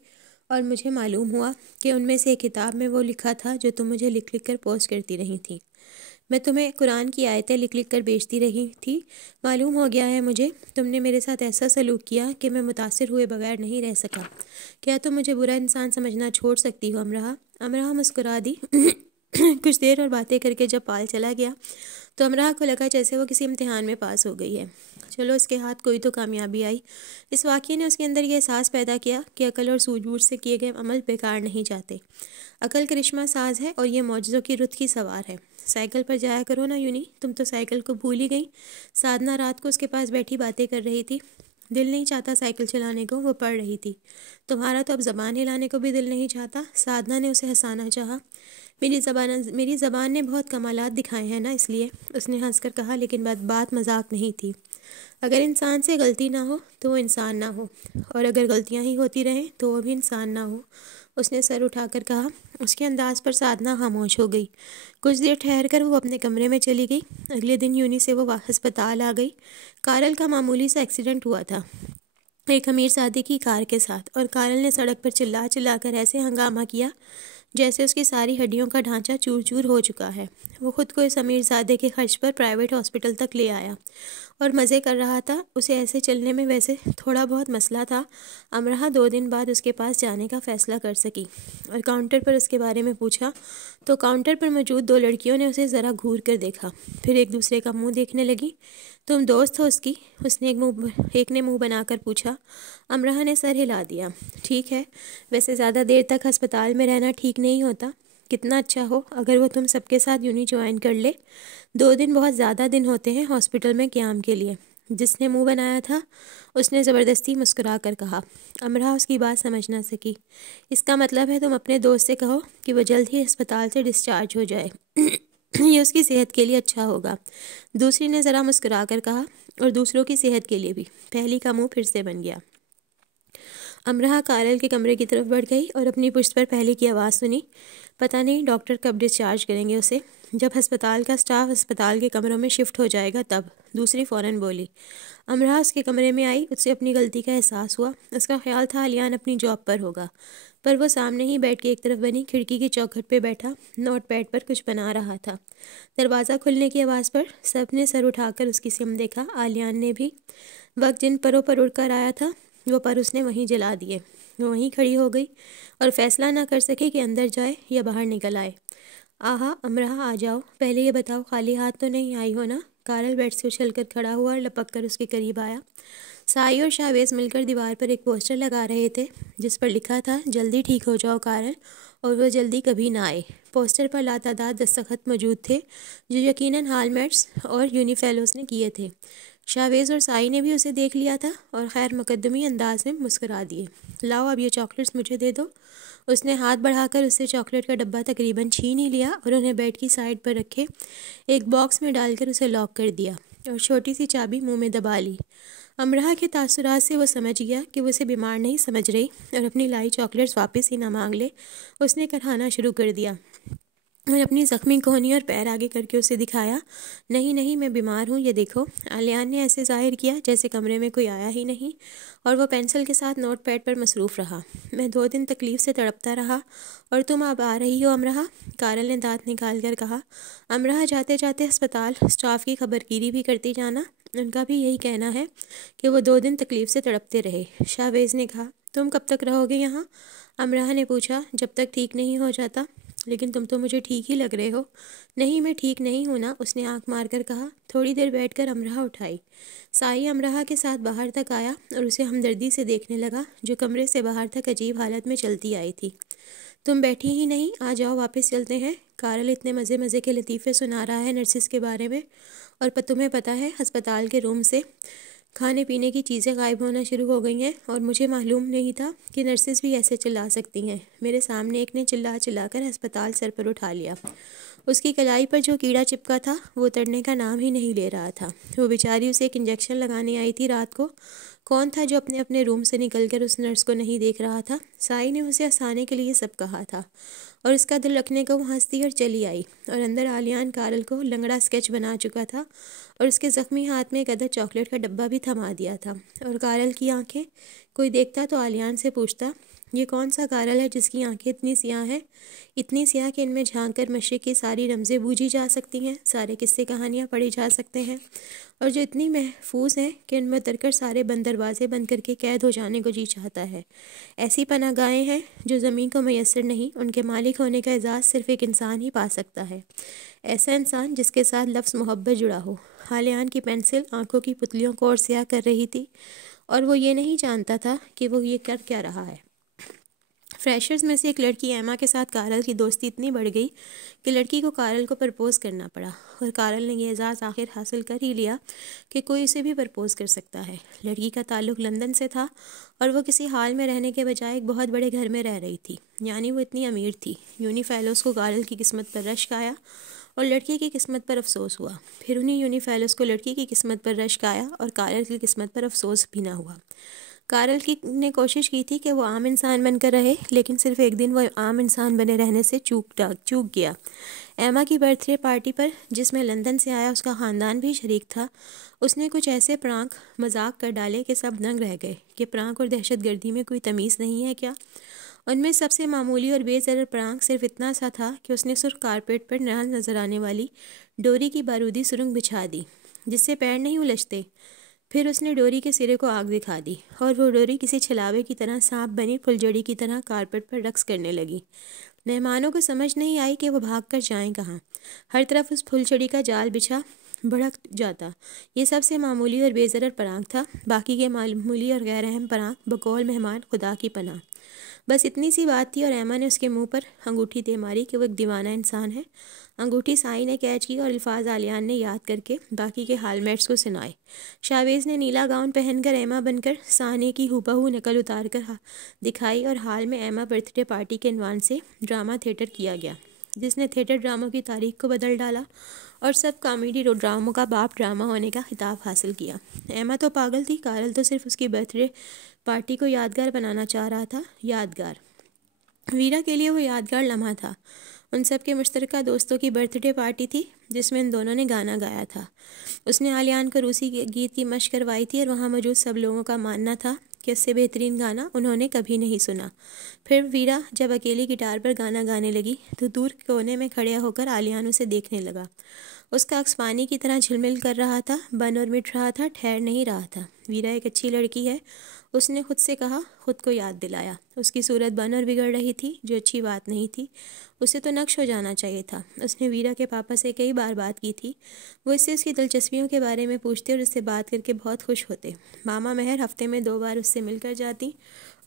और मुझे मालूम हुआ कि उनमें से एक किताब में वो लिखा था जो तुम मुझे लिख लिख कर पोस्ट करती रही थी। मैं तुम्हें कुरान की आयतें लिख लिख कर बेचती रही थी। मालूम हो गया है मुझे कुछ मेरे साथ ऐसा सलूक किया कि मैं मुतासिर हुए बगैर नहीं रह सका। क्या तुम मुझे बुरा इंसान समझना छोड़ सकती हो अमरा? अमरा मुस्कुरा दी। कुछ देर और बातें करके जब पाल चला गया तो अमरा को लगा जैसे वो किसी इम्तिहान में पास हो गई है। चलो उसके हाथ कोई तो कामयाबी आई। इस वाक़ये ने उसके अंदर ये एहसास पैदा किया कि अकल और सूझबूझ से किए गए अमल बेकार नहीं जाते। अकल करिश्मा साज है और ये मौजज़ों की रुत की सवार है। साइकिल पर जाया करो ना यूनी, तुम तो साइकिल को भूल ही गई। साधना रात को उसके पास बैठी बातें कर रही थी। दिल नहीं चाहता साइकिल चलाने को, वो पढ़ रही थी। तुम्हारा तो अब ज़बान हिलाने को भी दिल नहीं चाहता। साधना ने उसे हंसाना चाहा। मेरी ज़बान ने बहुत कमालात दिखाए हैं ना, इसलिए। उसने हंसकर कहा, लेकिन बात मजाक नहीं थी। अगर इंसान से गलती ना हो तो वो इंसान ना हो, और अगर गलतियां ही होती रहें तो वो भी इंसान ना हो। उसने सर उठाकर कहा। उसके अंदाज पर साधना खामोश हो गई। कुछ देर ठहर कर वो अपने कमरे में चली गई। अगले दिन यूनी से वो अस्पताल आ गई। कारल का मामूली सा एक्सीडेंट हुआ था एक अमीर सादी की कार के साथ, और कारल ने सड़क पर चिल्ला चिल्ला कर ऐसे हंगामा किया जैसे उसकी सारी हड्डियों का ढांचा चूर चूर हो चुका है। वो खुद को इस अमीर ज़ादे के खर्च पर प्राइवेट हॉस्पिटल तक ले आया और मज़े कर रहा था। उसे ऐसे चलने में वैसे थोड़ा बहुत मसला था। अमरहा 2 दिन बाद उसके पास जाने का फ़ैसला कर सकी और काउंटर पर उसके बारे में पूछा तो काउंटर पर मौजूद 2 लड़कियों ने उसे ज़रा घूर कर देखा, फिर एक दूसरे का मुंह देखने लगी। तुम दोस्त हो उसकी? उसने एक ने मुंह बनाकर पूछा। अमरहा ने सर हिला दिया। ठीक है, वैसे ज़्यादा देर तक अस्पताल में रहना ठीक नहीं होता। कितना अच्छा हो अगर वो तुम सबके साथ यूनी ज्वाइन कर ले। 2 दिन बहुत ज़्यादा दिन होते हैं हॉस्पिटल में क़याम के लिए। जिसने मुंह बनाया था उसने ज़बरदस्ती मुस्कुरा कर कहा। अमरहा उसकी बात समझ ना सकी। इसका मतलब है तुम अपने दोस्त से कहो कि वो जल्द ही अस्पताल से डिस्चार्ज हो जाए। ये उसकी सेहत के लिए अच्छा होगा। दूसरी ने ज़रा मुस्कुरा कर कहा, और दूसरों की सेहत के लिए भी। पहली का मुंह फिर से बन गया। अमरहा कारल के कमरे की तरफ बढ़ गई और अपनी पुश्त पर पहले की आवाज़ सुनी। पता नहीं डॉक्टर कब डिस्चार्ज करेंगे उसे। जब अस्पताल का स्टाफ अस्पताल के कमरों में शिफ्ट हो जाएगा तब। दूसरी फ़ौरन बोली। अमरहा उसके कमरे में आई। उससे अपनी गलती का एहसास हुआ। उसका ख्याल था आलियान अपनी जॉब पर होगा, पर वो सामने ही बैठ के एक तरफ बनी खिड़की की चौखट पे बैठा नोट पैड पर कुछ बना रहा था। दरवाज़ा खुलने की आवाज़ पर सब ने सर उठाकर उसकी सिम देखा। आलियान ने भी। वक्त जिन परों पर उड़कर आया था वो पर उसने वहीं जला दिए। वो वहीं खड़ी हो गई और फैसला ना कर सके कि अंदर जाए या बाहर निकल आए। आहा अमरहा, आ जाओ। पहले ये बताओ खाली हाथ तो नहीं आई हो ना? कारल बेड से उछलकर खड़ा हुआ और लपक कर उसके करीब आया। साई और शाहवेज मिलकर दीवार पर एक पोस्टर लगा रहे थे जिस पर लिखा था, जल्दी ठीक हो जाओ कारल, और वह जल्दी कभी ना आए। पोस्टर पर लातादाद दस्तखत मौजूद थे जो यकीनन हालमेट्स और यूनिफेलोस ने किए थे। शाहवेज और साई ने भी उसे देख लिया था और खैर मुकद्दमी अंदाज में मुस्कुरा दिए। लाओ अब ये चॉकलेट्स मुझे दे दो। उसने हाथ बढ़ाकर उससे चॉकलेट का डब्बा तकरीबन छीन ही लिया और उन्हें बेड की साइड पर रखे एक बॉक्स में डालकर उसे लॉक कर दिया और छोटी सी चाबी मुंह में दबा ली। अमरहा के तासुरात से वो समझ गया कि वो उसे बीमार नहीं समझ रही और अपनी लाई चॉकलेट्स वापस ही ना मांग ले। उसने कराना शुरू कर दिया और अपनी ज़ख्मी कोहनी और पैर आगे करके उसे दिखाया। नहीं नहीं, मैं बीमार हूँ, ये देखो। आलियान ने ऐसे जाहिर किया जैसे कमरे में कोई आया ही नहीं और वह पेंसिल के साथ नोट पैड पर मसरूफ़ रहा। मैं 2 दिन तकलीफ़ से तड़पता रहा और तुम अब आ रही हो अमरहा? कारल ने दांत निकाल कर कहा। अमरहा, जाते जाते अस्पताल स्टाफ की खबरगिरी भी करती जाना। उनका भी यही कहना है कि वो 2 दिन तकलीफ़ से तड़पते रहे। शाहवेज ने कहा। तुम कब तक रहोगे यहाँ? अमरहा ने पूछा। जब तक ठीक नहीं हो जाता। लेकिन तुम तो मुझे ठीक ही लग रहे हो। नहीं, मैं ठीक नहीं हूँ ना, उसने आंख मारकर कहा। थोड़ी देर बैठकर अमरहा उठाई। साई अमरहा के साथ बाहर तक आया और उसे हमदर्दी से देखने लगा जो कमरे से बाहर तक अजीब हालत में चलती आई थी। तुम बैठी ही नहीं, आ जाओ वापस चलते हैं। कारल इतने मज़े मज़े के लतीफ़े सुना रहा है नर्सिस के बारे में, और तुम्हें पता है अस्पताल के रूम से खाने पीने की चीज़ें गायब होना शुरू हो गई हैं और मुझे मालूम नहीं था कि नर्सिस भी ऐसे चिल्ला सकती हैं। मेरे सामने एक ने चिल्ला चिल्लाकर अस्पताल सर पर उठा लिया। उसकी कलाई पर जो कीड़ा चिपका था वो उतरने का नाम ही नहीं ले रहा था। वो बेचारी उसे एक इंजेक्शन लगाने आई थी रात को। कौन था जो अपने अपने रूम से निकलकर उस नर्स को नहीं देख रहा था? साई ने उसे हंसाने के लिए सब कहा था और उसका दिल रखने को वो हंसती और चली आई और अंदर आलियान कारल को लंगड़ा स्केच बना चुका था और उसके ज़ख्मी हाथ में एक अदद चॉकलेट का डब्बा भी थमा दिया था। और कारल की आंखें, कोई देखता तो आलियान से पूछता, ये कौन सा कारल है जिसकी आंखें इतनी स्याह हैं, इतनी स्याह कि इनमें झांक कर मशरिक़ की सारी रमज़ें बूझी जा सकती हैं, सारे किस्से कहानियाँ पढ़ी जा सकते हैं, और जो इतनी महफूज हैं कि इनमें उतरकर सारे बंद दरवाजे बंद करके कैद हो जाने को जी चाहता है। ऐसी पनाहगाहें हैं जो ज़मीन को मैसर नहीं, उनके मालिक होने का एजाज़ सिर्फ़ एक इंसान ही पा सकता है। ऐसा इंसान जिसके साथ लफ्ज़ मोहब्बत जुड़ा हो। आलियान की पेंसिल आंखों की पुतलियों को और स्याह कर रही थी और वो ये नहीं जानता था कि वो ये कर क्या रहा है। फ्रेशर्स में से एक लड़की एमा के साथ कारल की दोस्ती इतनी बढ़ गई कि लड़की को कारल को प्रपोज़ करना पड़ा और कारल ने ये एजाज़ आखिर हासिल कर ही लिया कि कोई उसे भी प्रपोज़ कर सकता है। लड़की का ताल्लुक़ लंदन से था और वो किसी हाल में रहने के बजाय एक बहुत बड़े घर में रह रही थी, यानी वो इतनी अमीर थी। यूनीफेलोज़ को कारल की किस्मत पर रश्क आया और लड़की की किस्मत पर अफसोस हुआ। फिर उन्हीं यूनीफेलोज़ को लड़की की किस्मत पर रश्क आया और कारल की किस्मत पर अफसोस भी ना हुआ। कारल की ने कोशिश की थी कि वो आम इंसान बनकर रहे, लेकिन सिर्फ एक दिन वो आम इंसान बने रहने से चूक गया। एमा की बर्थडे पार्टी पर, जिसमें लंदन से आया उसका ख़ानदान भी शरीक था, उसने कुछ ऐसे प्रांक मजाक कर डाले कि सब दंग रह गए कि प्रांक और दहशतगर्दी में कोई तमीज़ नहीं है क्या। उनमें सबसे मामूली और बेज़रर प्रांक सिर्फ इतना सा था कि उसने सुर्ख कारपेट पर नज़र आने वाली डोरी की बारूदी सुरंग बिछा दी जिससे पैर नहीं उलझते। फिर उसने डोरी के सिरे को आग दिखा दी और वो डोरी किसी छलावे की तरह सांप बनी फुलझड़ी की तरह कारपेट पर रक्स करने लगी। मेहमानों को समझ नहीं आई कि वो भागकर जाएं कहाँ। हर तरफ उस फुलझड़ी का जाल बिछा भड़क जाता। ये सबसे मामूली और बेज़रर परांक था। बाकी के मामूली और गैर अहम परांक बकौल मेहमान खुदा की पनाह। बस इतनी सी बात थी और एमा ने उसके मुंह पर अंगूठी दे मारी कि वो एक दीवाना इंसान है। अंगूठी साई ने कैच की और अल्फाज आलियान ने याद करके बाकी के हालमेट्स को सुनाए। शावेज़ ने नीला गाउन पहनकर एमा बनकर साने की हूबहू नकल उतार कर दिखाई और हाल में एमा बर्थडे पार्टी के इन्वान से ड्रामा थिएटर किया गया, जिसने थिएटर ड्रामों की तारीख को बदल डाला और सब कॉमेडी ड्रामों का बाप ड्रामा होने का खिताब हासिल किया। एमा तो पागल थी, कारल तो सिर्फ उसकी बर्थडे पार्टी को यादगार बनाना चाह रहा था। यादगार वीरा के लिए वो यादगार लम्हा था। उन सब के मुश्तरका दोस्तों की बर्थडे पार्टी थी जिसमें इन दोनों ने गाना गाया था। उसने आलियान को रूसी गीत की मशक करवाई थी और वहाँ मौजूद सब लोगों का मानना था कि उससे बेहतरीन गाना उन्होंने कभी नहीं सुना। फिर वीरा जब अकेली गिटार पर गाना गाने लगी तो दूर कोने में खड़े होकर आलियान उसे देखने लगा। उसका अक्स पानी की तरह झिलमिल कर रहा था, बन और मिट रहा था, ठहर नहीं रहा था। वीरा एक अच्छी लड़की है, उसने खुद से कहा, खुद को याद दिलाया। उसकी सूरत बन और बिगड़ रही थी, जो अच्छी बात नहीं थी। उसे तो नक्श हो जाना चाहिए था। उसने वीरा के पापा से कई बार बात की थी। वो इससे उसकी दिलचस्पियों के बारे में पूछते और उससे बात करके बहुत खुश होते। मामा महर हफ्ते में 2 बार उससे मिलकर जाती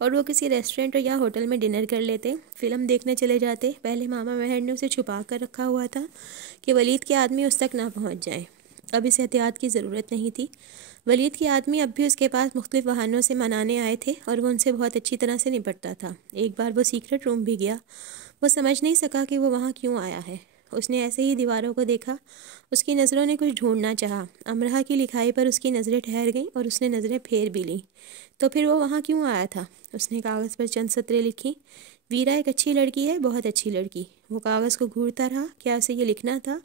और वो किसी रेस्टोरेंट या होटल में डिनर कर लेते, फिल्म देखने चले जाते। पहले मामा महर ने उसे छुपा कर रखा हुआ था कि वलीद के आदमी उस तक ना पहुँच जाए। अब इस एहतियात की ज़रूरत नहीं थी। वलीद के आदमी अब भी उसके पास मुख्तलिफ बहानों से मनाने आए थे और वो उनसे बहुत अच्छी तरह से निपटता था। एक बार वो सीक्रेट रूम भी गया। वो समझ नहीं सका कि वो वहाँ क्यों आया है। उसने ऐसे ही दीवारों को देखा। उसकी नज़रों ने कुछ ढूंढना चाहा। अमरहा की लिखाई पर उसकी नज़रें ठहर गईं और उसने नज़रें फेर भी लीं। तो फिर वो वहाँ क्यों आया था? उसने कागज़ पर चंद सतरें लिखीं। वीरा एक अच्छी लड़की है, बहुत अच्छी लड़की। वो कागज़ को घूरता रहा। क्या उसे ये लिखना था?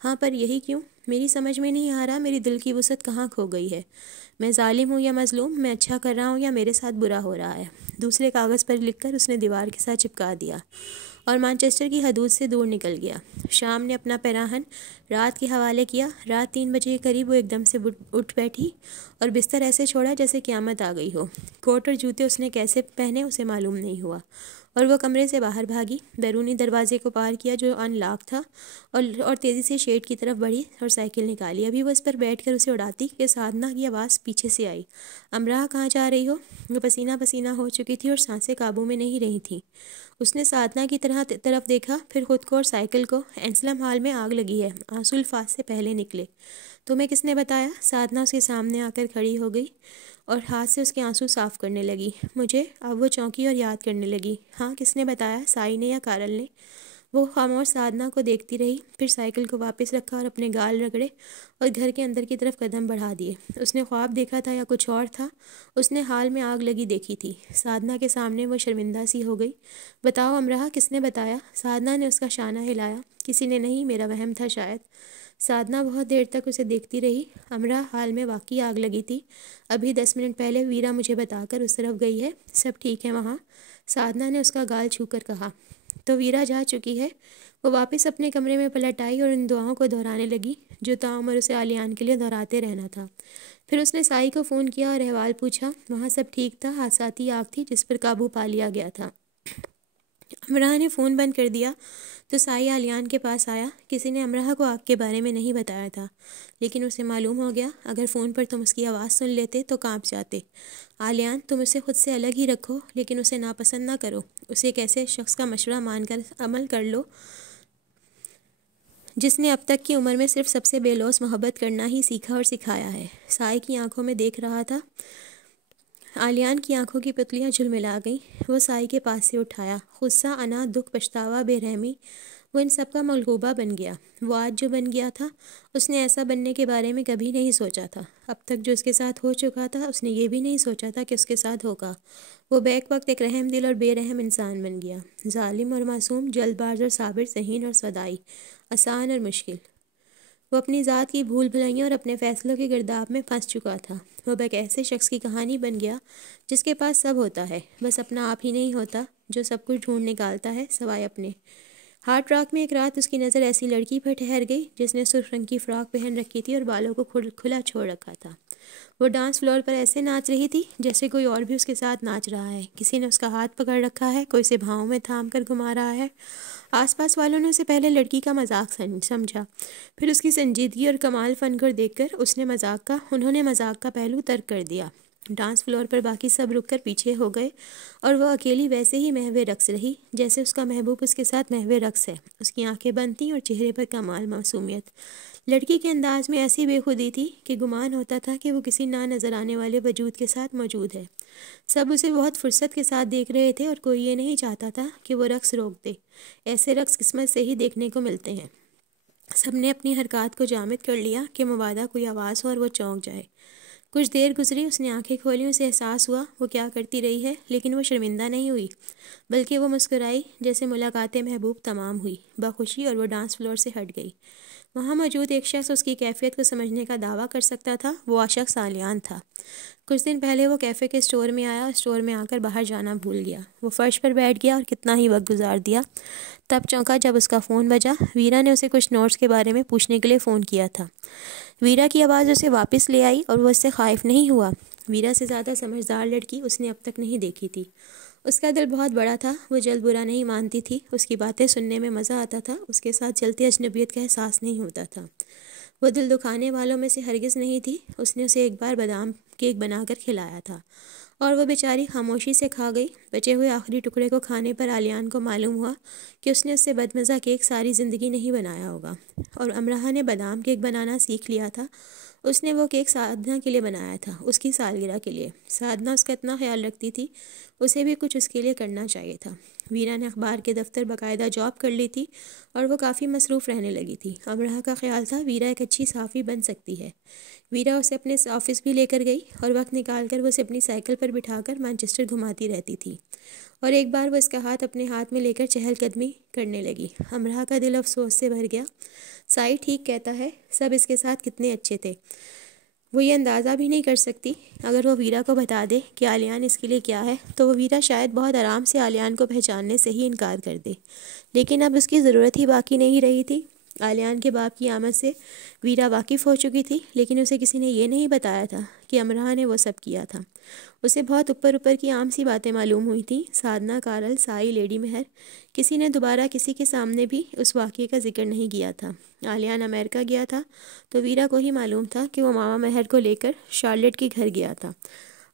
हाँ, पर यही क्यों? मेरी समझ में नहीं आ रहा। मेरी दिल की वसअत कहाँ खो गई है? मैं जालिम हूँ या मजलूम? मैं अच्छा कर रहा हूँ या मेरे साथ बुरा हो रहा है? दूसरे कागज़ पर लिखकर उसने दीवार के साथ चिपका दिया और मैनचेस्टर की हदूद से दूर निकल गया। शाम ने अपना पैराहन रात के हवाले किया। रात 3 बजे के करीब वो एकदम से उठ बैठी और बिस्तर ऐसे छोड़ा जैसे क़यामत आ गई हो। कोट और जूते उसने कैसे पहने उसे मालूम नहीं हुआ और वह कमरे से बाहर भागी। बैरूनी दरवाजे को पार किया जो अनलॉक था और तेज़ी से शेड की तरफ बढ़ी और साइकिल निकाली। अभी वो इस पर बैठकर उसे उड़ाती कि साधना की आवाज़ पीछे से आई, अमराह कहाँ जा रही हो? वो पसीना पसीना हो चुकी थी और सांसें काबू में नहीं रही थीं। उसने साधना की तरफ देखा, फिर खुद को और साइकिल को। एंसलम हॉल में आग लगी है, आंसू अल्फाज से पहले निकले। तुम्हें किसने बताया? साधना उसके सामने आकर खड़ी हो गई और हाथ से उसके आंसू साफ करने लगी। मुझे। अब वो चौंकी और याद करने लगी। हाँ, किसने बताया? साई ने या कारल ने? वो खामोश साधना को देखती रही, फिर साइकिल को वापस रखा और अपने गाल रगड़े और घर के अंदर की तरफ कदम बढ़ा दिए। उसने ख्वाब देखा था या कुछ और था? उसने हाल में आग लगी देखी थी। साधना के सामने वो शर्मिंदा सी हो गई। बताओ अमराह, किसने बताया? साधना ने उसका शाना हिलाया। किसी ने नहीं, मेरा वहम था शायद। साधना बहुत देर तक उसे देखती रही। अमराह, हाल में वाकई आग लगी थी। अभी 10 मिनट पहले वीरा मुझे बताकर उस तरफ गई है। सब ठीक है वहाँ? साधना ने उसका गाल छूकर कहा। तो वीरा जा चुकी है? वो वापस अपने कमरे में पलट आई और इन दुआओं को दोहराने लगी जो ताउम्र उसे आलियान के लिए दोहराते रहना था। फिर उसने साई को फ़ोन किया और अहवाल पूछा। वहाँ सब ठीक था। हादसाती आग थी जिस पर काबू पा लिया गया था। अमराह ने फ़ोन बंद कर दिया तो साई आलियान के पास आया। किसी ने अमराह को आग के बारे में नहीं बताया था, लेकिन उसे मालूम हो गया अगर फ़ोन पर तुम उसकी आवाज़ सुन लेते तो कांप जाते। आलियान, तुम उसे खुद से अलग ही रखो, लेकिन उसे नापसंद ना करो। उसे एक ऐसे शख्स का मशवरा मानकर अमल कर लो जिसने अब तक की उम्र में सिर्फ सबसे बेलौस मोहब्बत करना ही सीखा और सिखाया है। साई की आंखों में देख रहा था। आलियान की आंखों की पुतलियां झुलमिला गईं। वो साई के पास से उठाया। गुस्सा, अनाथ, दुख, पछतावा, बेरहमी, वो इन सब का मलगूबा बन गया। वो आज जो बन गया था, उसने ऐसा बनने के बारे में कभी नहीं सोचा था। अब तक जो उसके साथ हो चुका था, उसने ये भी नहीं सोचा था कि उसके साथ होगा। वो बैक वक्त एक रहम दिल और बेरहम इंसान बन गया। जालिम और मासूम, जल्दबाज और साबिर, ज़हीन और सदाई, आसान और मुश्किल। वो अपनी ज़ात की भूल भुलैयों और अपने फ़ैसलों के गिरदाब में फंस चुका था। वो एक ऐसे शख्स की कहानी बन गया जिसके पास सब होता है, बस अपना आप ही नहीं होता, जो सब कुछ ढूंढ निकालता है सवाए अपने। हार्ट रॉक में एक रात उसकी नज़र ऐसी लड़की पर ठहर गई जिसने सुर्ख रंग की फ़्रॉक पहन रखी थी और बालों को खुला छोड़ रखा था। वो डांस फ्लोर पर ऐसे नाच रही थी जैसे कोई और भी उसके साथ नाच रहा है। किसी ने उसका हाथ पकड़ रखा है, कोई उसे भावों में थाम कर घुमा रहा है। आसपास वालों ने उसे पहले लड़की का मजाक समझा, फिर उसकी संजीदगी और कमाल फन को देखकर उन्होंने मजाक का पहलू तर्क कर दिया। डांस फ्लोर पर बाकी सब रुककर पीछे हो गए और वह अकेली वैसे ही महवे रक्स रही जैसे उसका महबूब उसके साथ महवे रक्स है। उसकी आंखें बंद थीं और चेहरे पर कमाल मासूमियत। लड़की के अंदाज में ऐसी बेखुदी थी कि गुमान होता था कि वो किसी ना नजर आने वाले वजूद के साथ मौजूद है। सब उसे बहुत फुर्सत के साथ देख रहे थे और कोई ये नहीं चाहता था कि वो रक्स रोक दे। ऐसे रक्स किस्मत से ही देखने को मिलते हैं। सबने अपनी हरकत को जामिद कर लिया कि मुबादा कोई आवाज़ हो और वो चौंक जाए। कुछ देर गुजरी, उसने आंखें खोली, उसे एहसास हुआ वो क्या करती रही है, लेकिन वो शर्मिंदा नहीं हुई, बल्कि वो मुस्कुराई जैसे मुलाकातें महबूब तमाम हुई बखुशी, और वो डांस फ्लोर से हट गई। वहाँ मौजूद एक शख्स उसकी कैफियत को समझने का दावा कर सकता था। वो शख्स आलियान था। कुछ दिन पहले वो कैफ़े के स्टोर में आया और स्टोर में आकर बाहर जाना भूल गया। वो फर्श पर बैठ गया और कितना ही वक्त गुजार दिया। तब चौंका जब उसका फ़ोन बजा। वीरा ने उसे कुछ नोट्स के बारे में पूछने के लिए फ़ोन किया था। वीरा की आवाज़ उसे वापस ले आई और वो उससे ख़ाइफ नहीं हुआ। वीरा से ज़्यादा समझदार लड़की उसने अब तक नहीं देखी थी। उसका दिल बहुत बड़ा था। वो जल्द बुरा नहीं मानती थी। उसकी बातें सुनने में मज़ा आता था। उसके साथ चलती अजनबियत का एहसास नहीं होता था। वो दिल दुखाने वालों में से हरगिज़ नहीं थी। उसने उसे एक बार बादाम केक बनाकर खिलाया था और वो बेचारी खामोशी से खा गई। बचे हुए आखिरी टुकड़े को खाने पर आलियान को मालूम हुआ कि उसने उससे बदमज़ा केक सारी ज़िंदगी नहीं बनाया होगा। और अमराह ने बादाम केक बनाना सीख लिया था। उसने वो केक साधना के लिए बनाया था, उसकी सालगिरह के लिए। साधना उसका इतना ख्याल रखती थी, उसे भी कुछ उसके लिए करना चाहिए था। वीरा ने अखबार के दफ्तर बाकायदा जॉब कर ली थी और वो काफ़ी मसरूफ़ रहने लगी थी। अमराह का ख्याल था वीरा एक अच्छी साफ़ी बन सकती है। वीरा उसे अपने ऑफिस भी लेकर गई और वक्त निकाल कर वो उसे अपनी साइकिल पर बिठाकर मैनचेस्टर घुमाती रहती थी। और एक बार वो इसका हाथ अपने हाथ में लेकर चहलकदमी करने लगी। अमराह का दिल अफसोस से भर गया। साई ठीक कहता है, सब इसके साथ कितने अच्छे थे। वो ये अंदाज़ा भी नहीं कर सकती। अगर वो वीरा को बता दे कि आलियान इसके लिए क्या है, तो वो वीरा शायद बहुत आराम से आलियान को पहचानने से ही इनकार कर दे। लेकिन अब उसकी ज़रूरत ही बाकी नहीं रही थी। आलियान के बाप की आमद से वीरा वाकिफ़ हो चुकी थी, लेकिन उसे किसी ने ये नहीं बताया था कि अमराह ने वो सब किया था। उसे बहुत ऊपर ऊपर की आम सी बातें मालूम हुई थी। साधना, कारल, साई, लेडी मेहर। किसी ने दोबारा किसी के सामने भी उस वाक़ये का जिक्र नहीं किया था। आलियान अमेरिका गया था तो वीरा को ही मालूम था कि वो मामा मेहर को लेकर शार्लेट के घर गया था।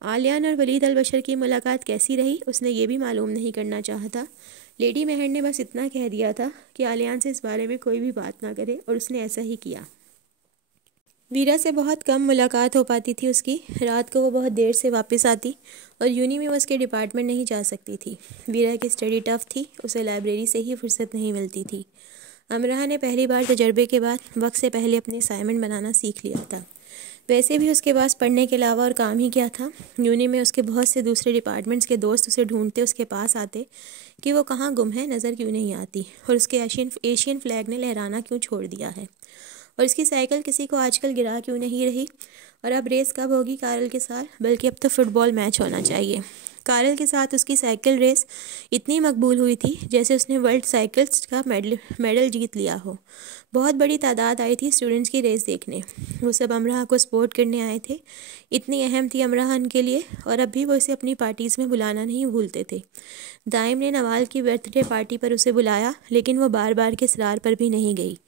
आलियान और वलीद अल-बशर की मुलाकात कैसी रही, उसने ये भी मालूम नहीं करना चाहा था। लेडी मेहर ने बस इतना कह दिया था कि आलियान से इस बारे में कोई भी बात ना करे, और उसने ऐसा ही किया। वीरा से बहुत कम मुलाकात हो पाती थी उसकी। रात को वो बहुत देर से वापस आती और यूनी में वो उसके डिपार्टमेंट नहीं जा सकती थी। वीरा की स्टडी टफ थी, उसे लाइब्रेरी से ही फुर्सत नहीं मिलती थी। अमराह ने पहली बार तजर्बे के बाद वक्त से पहले अपने असाइनमेंट बनाना सीख लिया था। वैसे भी उसके पास पढ़ने के अलावा और काम ही क्या था। यूनी में उसके बहुत से दूसरे डिपार्टमेंट्स के दोस्त उसे ढूंढते उसके पास आते कि वो कहाँ गुम है, नज़र क्यों नहीं आती, और उसके एशियन फ्लैग ने लहराना क्यों छोड़ दिया है, और इसकी साइकिल किसी को आजकल गिरा क्यों नहीं रही, और अब रेस कब होगी कारल के साथ, बल्कि अब तो फुटबॉल मैच होना चाहिए। कारल के साथ उसकी साइकिल रेस इतनी मकबूल हुई थी जैसे उसने वर्ल्ड साइकिल्स का मेडल जीत लिया हो। बहुत बड़ी तादाद आई थी स्टूडेंट्स की रेस देखने। वो सब अमराह को सपोर्ट करने आए थे। इतनी अहम थी अमराह उनके लिए, और अब भी वो इसे अपनी पार्टीज़ में बुलाना नहीं भूलते थे। दाइम ने नवाल की बर्थडे पार्टी पर उसे बुलाया, लेकिन वो बार बार के इसरार पर भी नहीं गई।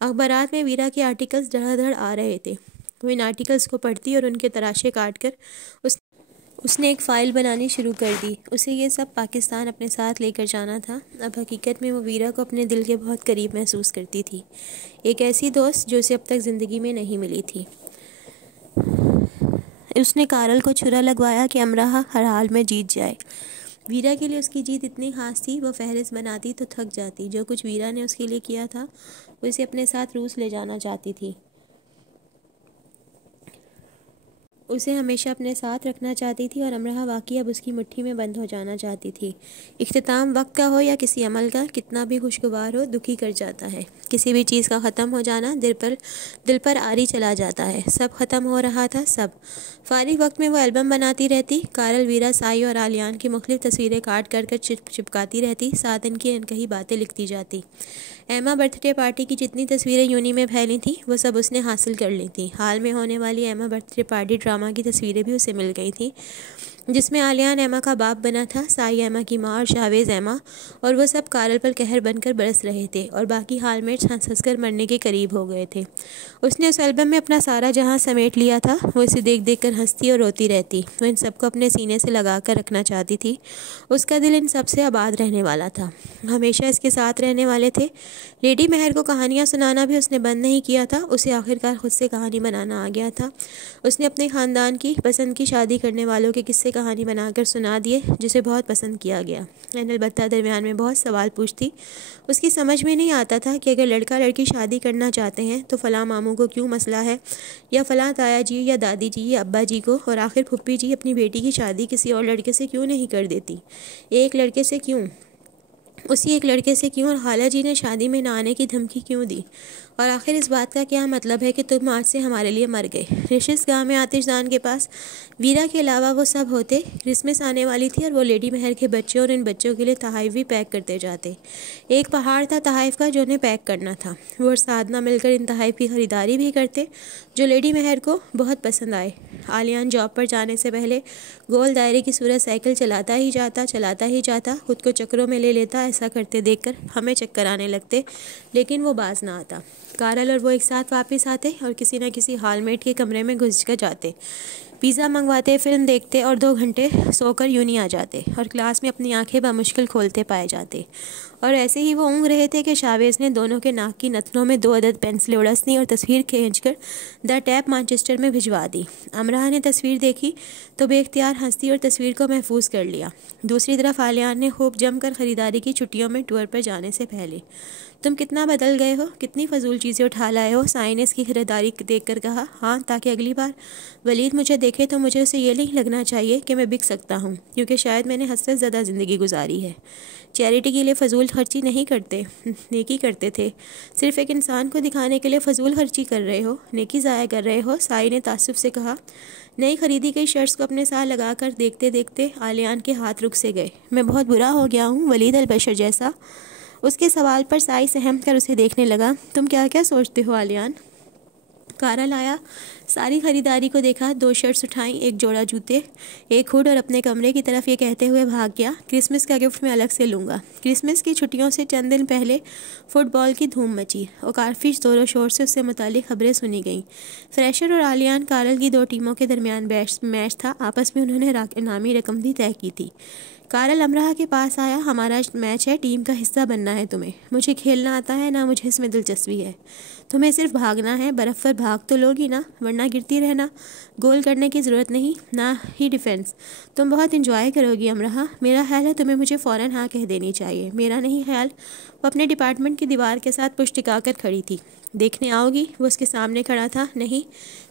अखबारात में वीरा के आर्टिकल्स धड़ाधड़ आ रहे थे। वो इन आर्टिकल्स को पढ़ती और उनके तराशे काट कर उसने एक फ़ाइल बनानी शुरू कर दी। उसे ये सब पाकिस्तान अपने साथ लेकर जाना था। अब हकीकत में वो वीरा को अपने दिल के बहुत करीब महसूस करती थी, एक ऐसी दोस्त जो उसे अब तक ज़िंदगी में नहीं मिली थी। उसने कारल को छुरा लगवाया कि अमराह हर हाल में जीत जाए। वीरा के लिए उसकी जीत इतनी खास थी, वो फहरिस्त बनाती तो थक जाती। जो कुछ वीरा ने उसके लिए किया था, वो इसे अपने साथ रूस ले जाना चाहती थी। उसे हमेशा अपने साथ रखना चाहती थी, और अमराह वाकई अब उसकी मुट्ठी में बंद हो जाना चाहती थी। इख्तिताम वक्त का हो या किसी अमल का, कितना भी खुशगवार हो, दुखी कर जाता है। किसी भी चीज़ का ख़त्म हो जाना दिल पर आरी चला जाता है। सब ख़त्म हो रहा था, सब। फारिग वक्त में वो एल्बम बनाती रहती। कारल, वीरा, साई और आलियान की मुख्तलिफ तस्वीरें काट कर चिपकाती रहती, साथ इनकी अनकही बातें लिखती जाती। एमा बर्थडे पार्टी की जितनी तस्वीरें यूनी में फैली थीं, वो सब उसने हासिल कर ली थी। हाल में होने वाली एमा बर्थडे पार्टी ड्रामा की तस्वीरें भी उसे मिल गई थी, जिसमें आलियान एमा का बाप बना था, साई एमा की माँ और शावेज़ एमा, और वो सब कारल पर कहर बनकर बरस रहे थे, और बाकी हालमेट्स हंस कर मरने के करीब हो गए थे। उसने उस एल्बम में अपना सारा जहां समेट लिया था। वो इसे देख देख कर हंसती और रोती रहती। वो इन सबको अपने सीने से लगा कर रखना चाहती थी। उसका दिल इन सब से आबाद रहने वाला था, हमेशा इसके साथ रहने वाले थे। लेडी महर को कहानियाँ सुनाना भी उसने बंद नहीं किया था। उसे आखिरकार खुद से कहानी बनाना आ गया था। उसने अपने ख़ानदान की पसंद की शादी करने वालों के किस्से कहानी बनाकर सुना दिए, जिसे बहुत पसंद किया गया। अलबत्ता दरमियान में बहुत सवाल पूछती। उसकी समझ में नहीं आता था कि अगर लड़का लड़की शादी करना चाहते हैं तो फ़लाँ मामू को क्यों मसला है, या फ़लाँ ताया जी या दादी जी या अब्बा जी को, और आखिर फुप्पी जी अपनी बेटी की शादी किसी और लड़के से क्यों नहीं कर देती। एक लड़के से क्यों, उसी एक लड़के से क्यों, और खाला जी ने शादी में ना आने की धमकी क्यों दी। और आखिर इस बात का क्या मतलब है कि तुम आज से हमारे लिए मर गए। रिशिस गाँव में आतिशदान के पास वीरा के अलावा वो सब होते। क्रिसमस आने वाली थी और वो लेडी महर के बच्चे और इन बच्चों के लिए तहाइफ भी पैक करते जाते। एक पहाड़ था तहाइफ का जो उन्हें पैक करना था। वो और साधना मिलकर इन तहाइफ की ख़रीदारी भी करते, जो लेडी महर को बहुत पसंद आए। आलियान जॉब पर जाने से पहले गोल दायरे की सूरत साइकिल चलाता ही जाता, खुद को चक्करों में ले लेता। ऐसा करते देखकर हमें चक्कर आने लगते, लेकिन वो बाज ना आता। कारल और वो एक साथ वापस आते और किसी न किसी हॉलमेट के कमरे में घुस कर जाते। पिज़्ज़ा मंगवाते, फिल्म देखते और 2 घंटे सोकर यूनी आ जाते, और क्लास में अपनी आंखें बामुश्किल खोलते पाए जाते। और ऐसे ही वो ऊँग रहे थे कि शावेज़ ने दोनों के नाक की नथनों में 2 अदद पेंसिलें उड़सनी और तस्वीर खींचकर द टैप मैनचेस्टर में भिजवा दी। अमराह ने तस्वीर देखी तो बेख्तियार हंसती और तस्वीर को महफूज कर लिया। दूसरी तरफ आलियान ने खूब जमकर ख़रीदारी की छुट्टियों में टूर पर जाने से पहले। तुम कितना बदल गए हो, कितनी फजूल चीज़ें उठा लाए हो, साई ने इसकी खरीदारी देखकर कहा। हाँ, ताकि अगली बार वलीद मुझे देखे तो मुझे उसे ये नहीं लगना चाहिए कि मैं बिक सकता हूँ, क्योंकि शायद मैंने हसरत ज़्यादा ज़िंदगी गुजारी है। चैरिटी के लिए फ़जूल खर्ची नहीं करते, नेकी करते थे। सिर्फ एक इंसान को दिखाने के लिए फ़जूल खर्ची कर रहे हो, नेकी ज़ाया कर रहे हो, साई ने तासुफ से कहा। नई खरीदी गई शर्ट्स को अपने साथ लगाकर देखते देखते आलियान के हाथ रुक से गए। मैं बहुत बुरा हो गया हूँ, वलीद अल-बशर जैसा। उसके सवाल पर साई सहम कर उसे देखने लगा। तुम क्या क्या सोचते हो आलियान? कारल आया, सारी खरीदारी को देखा, 2 शर्ट्स उठाई, एक जोड़ा जूते, एक हुड, और अपने कमरे की तरफ ये कहते हुए भाग गया, क्रिसमस का गिफ्ट मैं अलग से लूँगा। क्रिसमस की छुट्टियों से चंद दिन पहले फुटबॉल की धूम मची और काफ़ी ज़ोरों शोर से उससे मुतालिक खबरें सुनी गईं। फ्रेशर और आलियान कारल की 2 टीमों के दरमियान मैच था। आपस में उन्होंने इनामी रकम भी तय की थी। कारल अमराह के पास आया, हमारा मैच है, टीम का हिस्सा बनना है तुम्हें। मुझे खेलना आता है ना, मुझे इसमें दिलचस्पी है। तुम्हें सिर्फ भागना है, बर्फ़ पर भाग तो लोगी ना, वरना गिरती रहना। गोल करने की ज़रूरत नहीं, ना ही डिफेंस। तुम बहुत इंजॉय करोगी अमराह। मेरा ख्याल है तुम्हें मुझे फ़ौरन हाँ कह देनी चाहिए। मेरा नहीं ख्याल। वो अपने डिपार्टमेंट की दीवार के साथ पुश टिका कर खड़ी थी। देखने आओगी? वो उसके सामने खड़ा था। नहीं।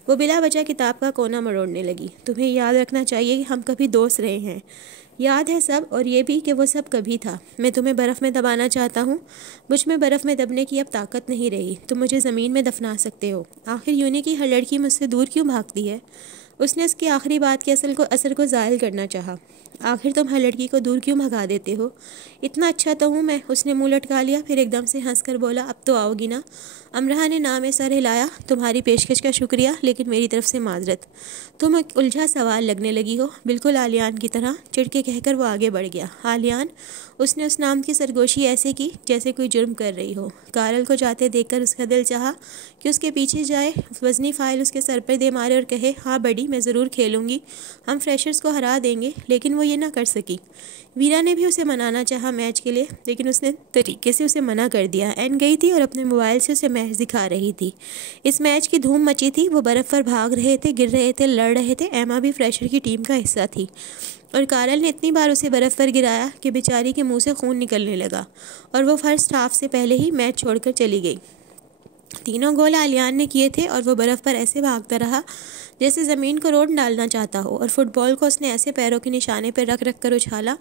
वो बिला वजह किताब का कोना मरोड़ने लगी। तुम्हें याद रखना चाहिए कि हम कभी दोस्त रहे हैं। याद है सब, और ये भी कि वो सब कभी था। मैं तुम्हें बर्फ़ में दबाना चाहता हूँ। मुझ में बर्फ़ में दबने की अब ताकत नहीं रही। तुम मुझे ज़मीन में दफना सकते हो। आखिर यूनी की हर लड़की मुझसे दूर क्यों भागती है? उसने उसकी आखिरी बात के असर को ज़ायल करना चाहा। आखिर तुम हर लड़की को दूर क्यों भगा देते हो? इतना अच्छा तो हूँ मैं। उसने मुंह लटका लिया, फिर एकदम से हंसकर बोला, अब तो आओगी ना? अमरहा ने ना में सर हिलाया। तुम्हारी पेशकश का शुक्रिया, लेकिन मेरी तरफ से माजरत। तुम एक उलझा सवाल लगने लगी हो, बिल्कुल आलियान की तरह। चिढ़के कहकर वो आगे बढ़ गया। आलियान? उसने उस नाम की सरगोशी ऐसे की जैसे कोई जुर्म कर रही हो। कारल को जाते देखकर उसका दिल चाहा कि उसके पीछे जाए, वजनी फाइल उसके सर पर दे मारे और कहे, हाँ बड़ी, मैं ज़रूर खेलूंगी, हम फ्रेशर्स को हरा देंगे। लेकिन वो ये ना कर सकी। वीरा ने भी उसे मनाना चाहा मैच के लिए, लेकिन उसने तरीके से उसे मना कर दिया। एन गई थी और अपने मोबाइल से उसे मैच दिखा रही थी। इस मैच की धूम मची थी। वो बर्फ़ पर भाग रहे थे, गिर रहे थे, लड़ रहे थे। एमा भी फ्रेशर की टीम का हिस्सा थी और कारल ने इतनी बार उसे बर्फ़ पर गिराया कि बेचारी के मुंह से खून निकलने लगा और वो फर्स्ट हाफ से पहले ही मैच छोड़कर चली गई। तीनों गोल आलियान ने किए थे और वो बर्फ़ पर ऐसे भागता रहा जैसे ज़मीन को रोड डालना चाहता हो, और फुटबॉल को उसने ऐसे पैरों के निशाने पर रख रख कर उछाला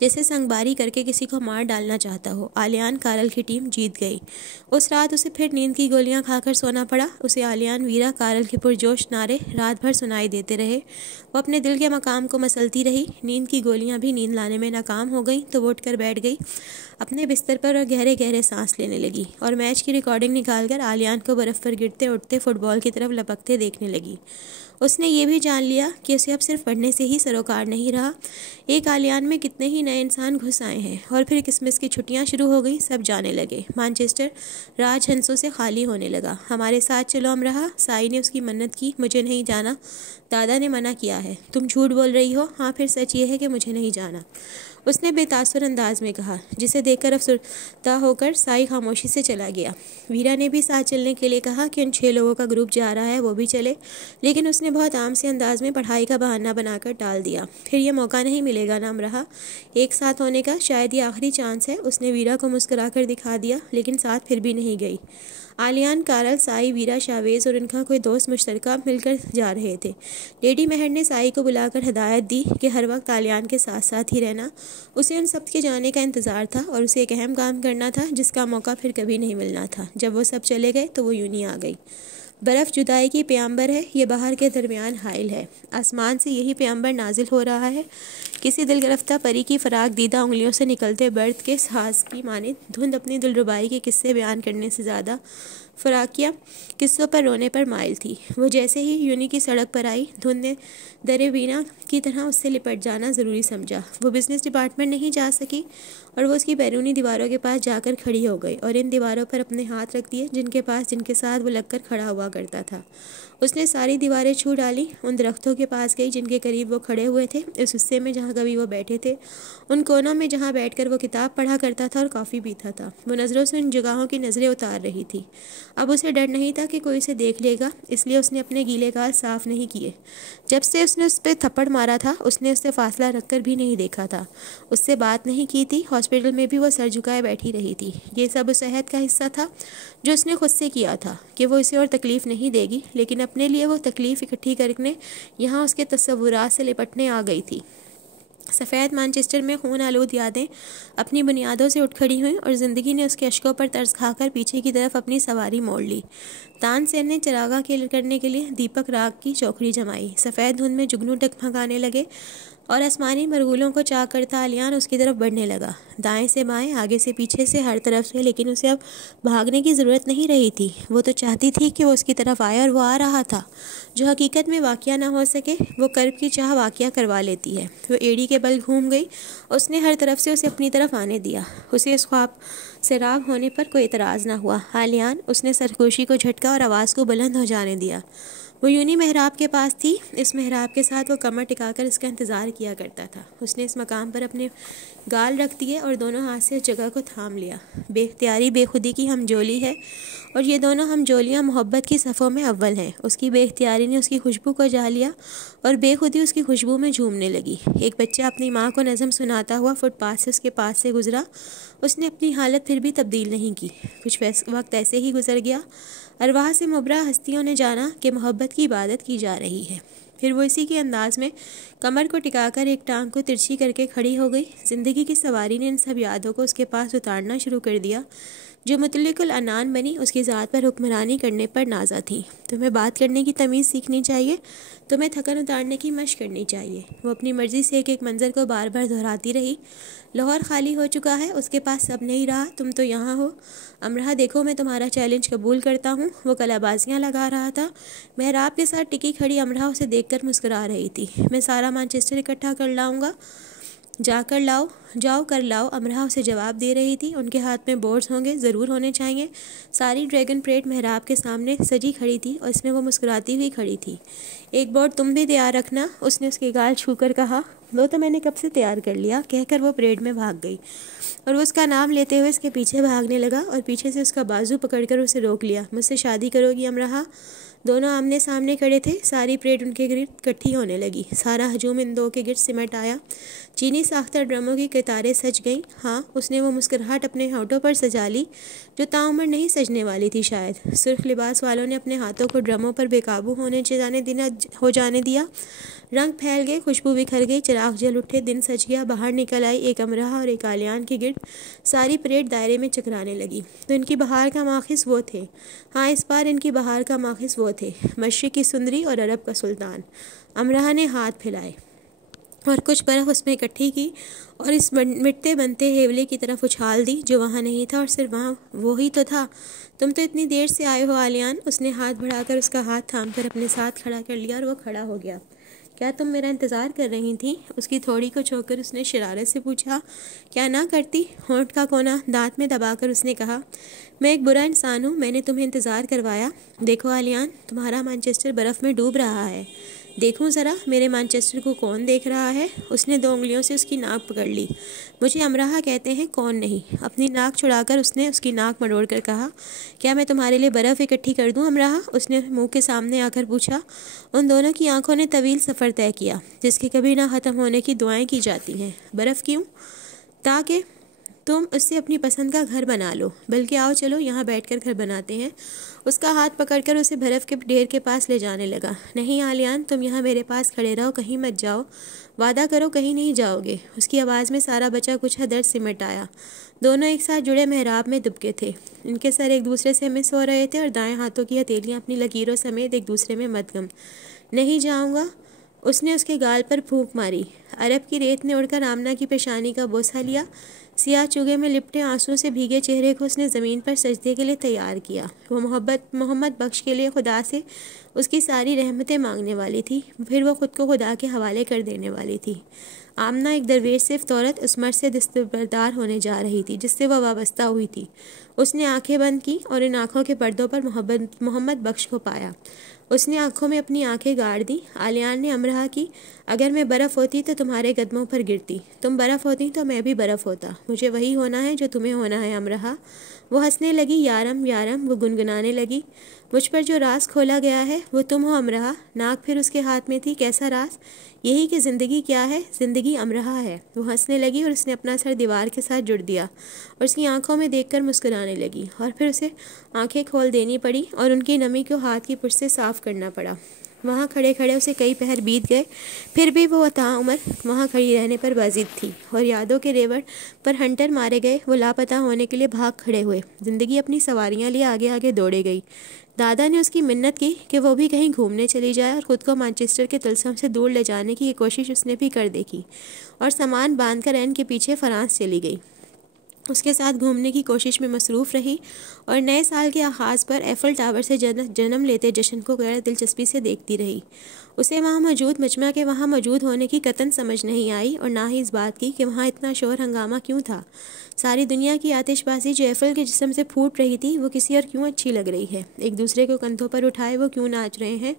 जैसे संगबारी करके किसी को मार डालना चाहता हो। आलियान कारल की टीम जीत गई। उस रात उसे फिर नींद की गोलियां खाकर सोना पड़ा। उसे आलियान, वीरा, कारल के पुरजोश नारे रात भर सुनाई देते रहे। वो अपने दिल के मकाम को मसलती रही। नींद की गोलियां भी नींद लाने में नाकाम हो गई तो वो उठकर बैठ गई अपने बिस्तर पर और गहरे गहरे सांस लेने लगी और मैच की रिकॉर्डिंग निकालकर आलियान को बर्फ़ पर गिरते उठते फुटबॉल की तरफ लपकते देखने लगी। उसने ये भी जान लिया कि उसे अब सिर्फ पढ़ने से ही सरोकार नहीं रहा। एक आलियान में कितने ही नए इंसान घुस आए हैं। और फिर क्रिसमस की छुट्टियां शुरू हो गई। सब जाने लगे। मैनचेस्टर राजहंसों से खाली होने लगा। हमारे साथ चलो अमरहा, साई ने उसकी मन्नत की। मुझे नहीं जाना, दादा ने मना किया है। तुम झूठ बोल रही हो। हाँ, फिर सच ये है कि मुझे नहीं जाना, उसने बेतासुर अंदाज में कहा, जिसे देखकर अफसरदा होकर साई खामोशी से चला गया। वीरा ने भी साथ चलने के लिए कहा कि उन 6 लोगों का ग्रुप जा रहा है, वो भी चले, लेकिन उसने बहुत आम से अंदाज में पढ़ाई का बहाना बनाकर टाल दिया। फिर ये मौका नहीं मिलेगा नाम रहा एक साथ होने का, शायद ये आखिरी चांस है। उसने वीरा को मुस्कुराकर दिखा दिया, लेकिन साथ फिर भी नहीं गई। आलियान, कारल, साई, वीरा, शावेज और उनका कोई दोस्त मुश्तरका मिलकर जा रहे थे। लेडी मेहर ने साई को बुलाकर हिदायत दी कि हर वक्त आलियान के साथ साथ ही रहना। उसे उन सब के जाने का इंतज़ार था और उसे एक अहम काम करना था जिसका मौका फिर कभी नहीं मिलना था। जब वो सब चले गए तो वो यूं ही आ गई। बर्फ़ जुदाई की प्याम्बर है, ये बाहर के दरमियान हाइल है। आसमान से यही प्याम्बर नाजिल हो रहा है। किसी दिलगरफ्ता परी की फराक दीदा उंगलियों से निकलते बर्द के साहस की माने धुंध अपनी दिलरुबाई के किस्से बयान करने से ज़्यादा फराकिया किस्सों पर रोने पर माइल थी। वो जैसे ही यूनी की सड़क पर आई, धुंध ने दरे वीना की तरह उससे लिपट जाना ज़रूरी समझा। वो बिज़नेस डिपार्टमेंट नहीं जा सकी और वो उसकी बैरूनी दीवारों के पास जाकर खड़ी हो गई और इन दीवारों पर अपने हाथ रख दिए जिनके साथ वो लगकर खड़ा हुआ करता था। उसने सारी दीवारें छू डाली। उन दरख्तों के पास गई जिनके करीब वो खड़े हुए थे, इस हिस्से में जहाँ कभी वो बैठे थे, उन कोनों में जहाँ बैठकर वो किताब पढ़ा करता था और कॉफ़ी पीता था। वो नज़रों से उन जगहों की नज़रें उतार रही थी। अब उसे डर नहीं था कि कोई उसे देख लेगा, इसलिए उसने अपने गीले गाल साफ नहीं किए। जब से उसने उस पर थप्पड़ मारा था, उसने उससे फासला रखकर भी नहीं देखा था, उससे बात नहीं की थी। हॉस्पिटल में भी वो सर झुकाए बैठी रही थी। ये सब उस अहद का हिस्सा था जो उसने खुद से किया था कि वो इसे और तकलीफ़ नहीं देगी, लेकिन अपने लिए वो तकलीफ़ इकट्ठी करने यहाँ उसके तस्वुरात से लिपटने आ गई थी। सफ़ेद मैनचेस्टर में खून आलूद यादें अपनी बुनियादों से उठ खड़ी हुईं और ज़िंदगी ने उसके अश्कों पर तरस खाकर पीछे की तरफ अपनी सवारी मोड़ ली। तानसेन ने चरागा करने के लिए दीपक राग की चौकड़ी जमाई। सफ़ेद धुंध में जुगनू टकमकाने लगे और आसमानी मरगूलों को चाक करता आलियान उसकी तरफ बढ़ने लगा, दाएं से बाएं, आगे से पीछे से, हर तरफ से। लेकिन उसे अब भागने की ज़रूरत नहीं रही थी। वो तो चाहती थी कि वो उसकी तरफ आए और वो आ रहा था। जो हकीकत में वाक़या ना हो सके, वो कर्ब की चाह वाक़या करवा लेती है। वो एड़ी के बल घूम गई। उसने हर तरफ से उसे अपनी तरफ आने दिया। उसे इस ख्वाब से राग होने पर कोई एतराज़ ना हुआ। आलियान, उसने सरगोशी को झटका और आवाज़ को बुलंद हो जाने दिया। वो यूनी मेहराब के पास थी। इस मेहराब के साथ वो कमर टिकाकर इसका इंतज़ार किया करता था। उसने इस मकाम पर अपने गाल रख दिए और दोनों हाथ से उस जगह को थाम लिया। बेख्तियारी बेखुदी की हमजोली है और ये दोनों हमजोलियाँ मोहब्बत की सफ़ों में अव्वल हैं। उसकी बेख्तियारी ने उसकी खुशबू को जा लिया और बेखुदी उसकी खुशबू में झूमने लगी। एक बच्चा अपनी माँ को नज़म सुनाता हुआ फुटपाथ से उसके पास से गुजरा। उसने अपनी हालत फिर भी तब्दील नहीं की। कुछ वक्त ऐसे ही गुजर गया। अरवाह से मुबरा हस्तियों ने जाना कि मोहब्बत की इबादत की जा रही है। फिर वो इसी के अंदाज में कमर को टिकाकर एक टांग को तिरछी करके खड़ी हो गई। ज़िंदगी की सवारी ने इन सब यादों को उसके पास उतारना शुरू कर दिया जो मुतल्लिकुल अनान बनी उसकी ज़ात पर हुक्मरानी करने पर नाजा थी। तुम्हें बात करने की तमीज़ सीखनी चाहिए, तुम्हें थकन उतारने की मशक करनी चाहिए। वो अपनी मर्ज़ी से एक एक मंज़र को बार बार दोहराती रही। लाहौर खाली हो चुका है, उसके पास सब नहीं रहा, तुम तो यहाँ हो। अमरहा देखो, मैं तुम्हारा चैलेंज कबूल करता हूँ। वो कलाबाजियाँ लगा रहा था। मेहराब के साथ टिकी खड़ी अमरहा उसे देखकर मुस्कुरा रही थी। मैं सारा मैनचेस्टर इकट्ठा कर लाऊंगा, जाकर लाओ, जाओ कर लाओ, अमरहा उसे जवाब दे रही थी। उनके हाथ में बोर्ड्स होंगे, ज़रूर होने चाहिए। सारी ड्रैगन परेड मेहराब के सामने सजी खड़ी थी और इसमें वो मुस्कुराती हुई खड़ी थी। एक बोर्ड तुम भी तैयार रखना, उसने उसके गाल छूकर कहा। वो तो मैंने कब से तैयार कर लिया, कहकर वो परेड में भाग गई और वो उसका नाम लेते हुए उसके पीछे भागने लगा और पीछे से उसका बाजू पकड़कर उसे रोक लिया। मुझसे शादी करोगी अमरहा? दोनों आमने सामने खड़े थे। सारी परेड उनके गिर्द इकट्ठी होने लगी। सारा हजूम इन दो के गिर्द सिमट आया। चीनी साख्ता ड्रमों की कतारें सज गईं। हाँ, उसने वो मुस्कुराहट अपने होठों पर सजा ली जो ताउम्र नहीं सजने वाली थी शायद। सुर्ख लिबास वालों ने अपने हाथों को ड्रमों पर बेकाबू हो जाने दिया। रंग फैल गए, खुशबू बिखर गई, चिराग जल उठे, दिन सज गया। बाहर निकल आई एक अमरहा और एक आलियान के गिर्द। सारी परेड दायरे में चकराने लगी। तो इनकी बहार का माखिस वो थे। हाँ, इस बार इनकी बहार का माखिस वो थे, मशरिक की सुंदरी और अरब का सुल्तान। अमरहा ने हाथ फैलाए और कुछ बर्फ उसमें इकट्ठी की और इस मिटते बनते हेवले की तरफ उछाल दी जो वहाँ नहीं था और सिर्फ वहाँ वो ही तो था। तुम तो इतनी देर से आए हो आलियान। उसने हाथ बढ़ाकर उसका हाथ थामकर अपने साथ खड़ा कर लिया और वो खड़ा हो गया। क्या तुम मेरा इंतज़ार कर रही थी? उसकी थोड़ी को छोड़कर उसने शरारत से पूछा। क्या ना करती? होंठ का कोना दांत में दबाकर उसने कहा। मैं एक बुरा इंसान हूँ, मैंने तुम्हें इंतज़ार करवाया। देखो आलियान, तुम्हारा मैनचेस्टर बर्फ़ में डूब रहा है। देखूं ज़रा मेरे मैनचेस्टर को कौन देख रहा है। उसने 2 उंगलियों से उसकी नाक पकड़ ली। मुझे अमरहा कहते हैं, कौन नहीं। अपनी नाक छुड़ाकर उसने उसकी नाक मरोड़कर कहा। क्या मैं तुम्हारे लिए बर्फ़ इकट्ठी कर दूं अमरहा? उसने मुंह के सामने आकर पूछा। उन दोनों की आंखों ने तवील सफ़र तय किया जिसके कभी ना ख़त्म होने की दुआएं की जाती हैं। बर्फ़ क्यों? ताकि तुम उससे अपनी पसंद का घर बना लो। बल्कि आओ चलो यहाँ बैठकर घर बनाते हैं। उसका हाथ पकड़कर उसे बर्फ़ के ढेर के पास ले जाने लगा। नहीं आलियान, तुम यहाँ मेरे पास खड़े रहो, कहीं मत जाओ। वादा करो कहीं नहीं जाओगे। उसकी आवाज़ में सारा बचा कुछ दर्द सिमट आया। दोनों एक साथ जुड़े मेहराब में दुबके थे। इनके सर एक दूसरे से मिस हो रहे थे और दाएं हाथों की हथेलियाँ अपनी लकीरों समेत एक दूसरे में मदगम। नहीं जाऊँगा। उसने उसके गाल पर फूंक मारी। अरब की रेत ने उड़कर आमना की पेशानी का बोसा लिया। सियाह चुगे में लिपटे आंसुओं से भीगे चेहरे को उसने ज़मीन पर सजदे के लिए तैयार किया। वो मोहम्मद बख्श के लिए खुदा से उसकी सारी रहमतें मांगने वाली थी, फिर वो खुद को खुदा के हवाले कर देने वाली थी। आमना एक दरवेश सिर्फ औरत उस मर्द से दस्तबरदार होने जा रही थी जिससे वह वाबस्ता हुई थी। उसने आंखें बंद की और इन आंखों के पर्दों पर मोहम्मद बख्श को पाया। उसने आंखों में अपनी आंखें गाड़ दी। आलियान ने अमरहा की। अगर मैं बर्फ़ होती तो तुम्हारे कदमों पर गिरती, तुम बर्फ़ होती तो मैं भी बर्फ़ होता। मुझे वही होना है जो तुम्हें होना है अमरहा। वो हंसने लगी। यारम यारम, वो गुनगुनाने लगी। मुझ पर जो राज खोला गया है वो तुम हो अमरहा। नाक फिर उसके हाथ में थी। कैसा राज? यही कि ज़िंदगी क्या है। ज़िंदगी अमरहा है। वो हंसने लगी और उसने अपना सर दीवार के साथ जुड़ दिया और उसकी आंखों में देखकर मुस्कुराने लगी और फिर उसे आंखें खोल देनी पड़ी और उनकी नमी को हाथ की पुश से साफ़ करना पड़ा। वहाँ खड़े खड़े उसे कई पहर बीत गए, फिर भी वो ताउम्र वहाँ खड़ी रहने पर बाजिद थी और यादों के रेवड़ पर हंटर मारे गए वो लापता होने के लिए भाग खड़े हुए। ज़िंदगी अपनी सवारियाँ लिए आगे आगे दौड़े गई। दादा ने उसकी मिन्नत की कि वो भी कहीं घूमने चली जाए और ख़ुद को मैनचेस्टर के तिलस्म से दूर ले जाने की कोशिश उसने भी कर देखी और सामान बांधकर एन के पीछे फ्रांस चली गई। उसके साथ घूमने की कोशिश में मसरूफ़ रही और नए साल के आगाज़ पर एफल टावर से जन्म लेते जश्न को गैर दिलचस्पी से देखती रही। उसे वहाँ मौजूद मजमा के वहाँ मौजूद होने की कतन समझ नहीं आई और ना ही इस बात की कि वहाँ इतना शोर हंगामा क्यों था। सारी दुनिया की आतिशबाजी जो एफल के जिस्म से फूट रही थी वो किसी और क्यों अच्छी लग रही है। एक दूसरे को कंधों पर उठाए वो क्यों नाच रहे हैं।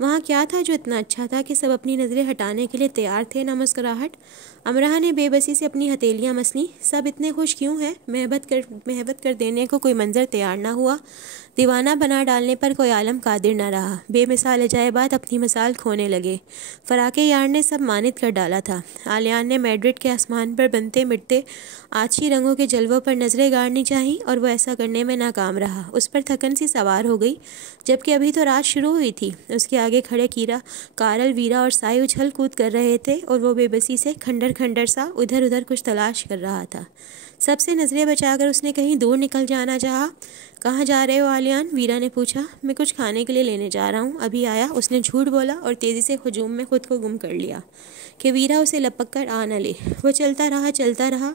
वहाँ क्या था जो इतना अच्छा था कि सब अपनी नज़रें हटाने के लिए तैयार थे। ना मुस्कुराहट। अमरहा ने बेबसी से अपनी हथेलियाँ मसलीं। सब इतने खुश क्यों हैं? महबत कर देने को कोई मंजर तैयार ना हुआ। दीवाना बना डालने पर कोई आलम कादिर न रहा। बेमिसाल अजायबात अपनी मिसाल खोने लगे। फराके यार ने सब मानित कर डाला था। आलियान ने मैड्रिड के आसमान पर बनते मिटते आछी रंगों के जलवों पर नजरें गाड़नी चाहिए और वो ऐसा करने में नाकाम रहा। उस पर थकन सी सवार हो गई जबकि अभी तो रात शुरू हुई थी। उसके आगे खड़े कारल, वीरा और साई उछल कूद कर रहे थे और वो बेबसी से खंडर सा इधर उधर कुछ तलाश कर रहा था। सबसे नज़रें बचाकर उसने कहीं दूर निकल जाना चाहा। कहाँ जा रहे हो आलियान? वीरा ने पूछा। मैं कुछ खाने के लिए लेने जा रहा हूँ, अभी आया, उसने झूठ बोला और तेज़ी से हुजूम में खुद को गुम कर लिया कि वीरा उसे लपक कर आ न ले। वो चलता रहा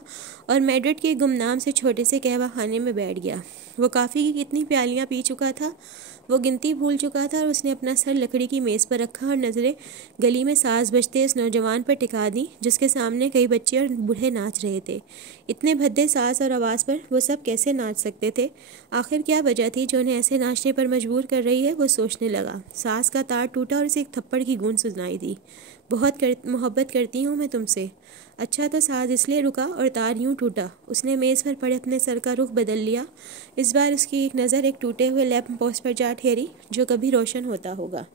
और मैड्रिड के गुमनाम से छोटे से कहवा खाने में बैठ गया। वो काफ़ी की कितनी प्यालियाँ पी चुका था, वो गिनती भूल चुका था और उसने अपना सर लकड़ी की मेज़ पर रखा और नज़रें गली में साज बजते उस नौजवान पर टिका दी जिसके सामने कई बच्चे और बूढ़े नाच रहे थे। इतने भद्दे साज और आवाज़ पर वो सब कैसे नाच सकते थे? आखिर क्या वजह थी जो उन्हें ऐसे नाचने पर मजबूर कर रही है? वो सोचने लगा। सांस का तार टूटा और उसे एक थप्पड़ की गूंज सुनाई दी। मोहब्बत करती हूँ मैं तुमसे। अच्छा, तो साज इसलिए रुका और तार यूं टूटा। उसने मेज़ पर पड़े अपने सर का रुख बदल लिया। इस बार उसकी एक नज़र एक टूटे हुए लैंप पोस्ट पर जा ठहरी जो कभी रोशन होता होगा।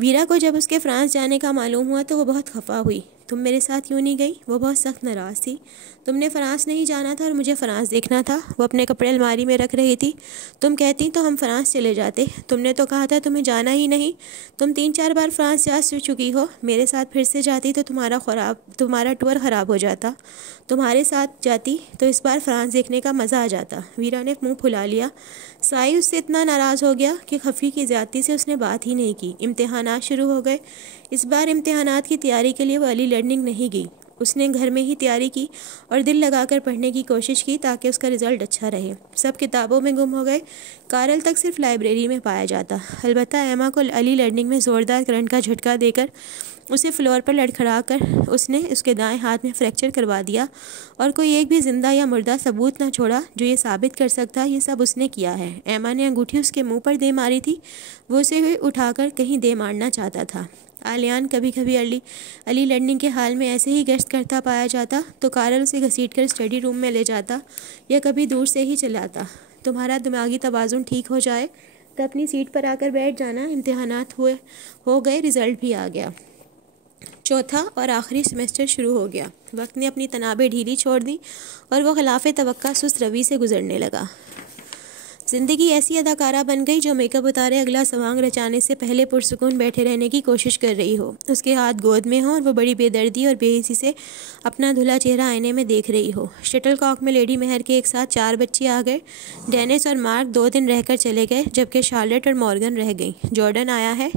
वीरा को जब उसके फ्रांस जाने का मालूम हुआ तो वो बहुत खफा हुई। तुम मेरे साथ क्यों नहीं गई? वो बहुत सख्त नाराज़ थी। तुमने फ्रांस नहीं जाना था और मुझे फ्रांस देखना था। वो अपने कपड़े अलमारी में रख रही थी। तुम कहती तो हम फ्रांस चले जाते। तुमने तो कहा था तुम्हें जाना ही नहीं। तुम 3-4 बार फ्रांस जा चुकी हो। मेरे साथ फिर से जाती तो तुम्हारा टूर ख़राब हो जाता। तुम्हारे साथ जाती तो इस बार फ्रांस देखने का मज़ा आ जाता। वीरा ने मुँह फुला लिया। साई उससे इतना नाराज़ हो गया कि खफी की ज़्यादती से उसने बात ही नहीं की। इम्तिहानात शुरू हो गए। इस बार इम्तिहानात की तैयारी के लिए वो अर्ली लर्निंग नहीं गई। उसने घर में ही तैयारी की और दिल लगाकर पढ़ने की कोशिश की ताकि उसका रिज़ल्ट अच्छा रहे। सब किताबों में गुम हो गए। कारल तक सिर्फ लाइब्रेरी में पाया जाता। अलबत्ता एमा को अर्ली लर्निंग में ज़ोरदार करंट का झटका देकर उसे फ्लोर पर लड़खड़ा कर उसने उसके दाएं हाथ में फ्रैक्चर करवा दिया और कोई एक भी जिंदा या मुर्दा सबूत न छोड़ा जो ये साबित कर सकता ये सब उसने किया है। एमा ने अंगूठी उसके मुंह पर दे मारी थी। वो उसे उठाकर कहीं दे मारना चाहता था। आलियान कभी कभी अर्ली लर्निंग के हाल में ऐसे ही गश्त करता पाया जाता तो कारल उसे घसीटकर स्टडी रूम में ले जाता या कभी दूर से ही चलाता। तुम्हारा दिमागी तवाज़ुन ठीक हो जाए तो अपनी सीट पर आकर बैठ जाना। इम्तिहानात हो गए, रिज़ल्ट भी आ गया। चौथा और आखिरी सेमेस्टर शुरू हो गया। वक्त ने अपनी तनाबें ढीली छोड़ दी और वो खिलाफ तवक्का सुस्त रवि से गुजरने लगा। ज़िंदगी ऐसी अदाकारा बन गई जो मेकअप उतारे अगला सवांग रचाने से पहले पुरसुकून बैठे रहने की कोशिश कर रही हो। उसके हाथ गोद में हो और वो बड़ी बेदर्दी और बेहिसी से अपना धुला चेहरा आईने में देख रही हो। शटलकॉक में लेडी मेहर के एक साथ 4 बच्चे आ गए। डेनिस और मार्क 2 दिन रहकर चले गए जबकि शार्लेट और मॉर्गन रह गई। जॉर्डन आया है?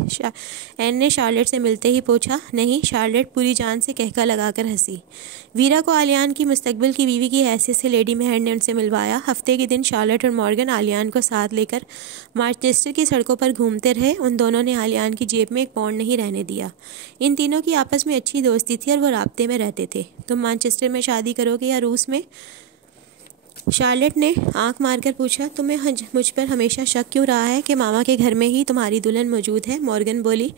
एन ने शार्लेट से मिलते ही पूछा। नहीं, शार्लेट पूरी जान से कहका लगाकर हंसी। वीरा को आलियान की मुस्तकबिल की बीवी की हैसियत से लेडी मेहर ने उनसे मिलवाया। हफ्ते के दिन शार्लेट और मॉर्गन आलियान को साथ लेकर मानचेस्टर की सड़कों पर घूमते रहे। उन दोनों ने आलियान की जेब में एक पाउंड नहीं रहने दिया। इन तीनों की आपस में अच्छी दोस्ती थी और वो राब्ते में रहते थे। तुम मानचेस्टर में शादी करोगे या रूस में? शार्लेट ने आंख मारकर पूछा। तुम्हें मुझ पर हमेशा शक क्यों रहा है कि मामा के घर में ही तुम्हारी दुल्हन मौजूद है? मॉर्गन बोली।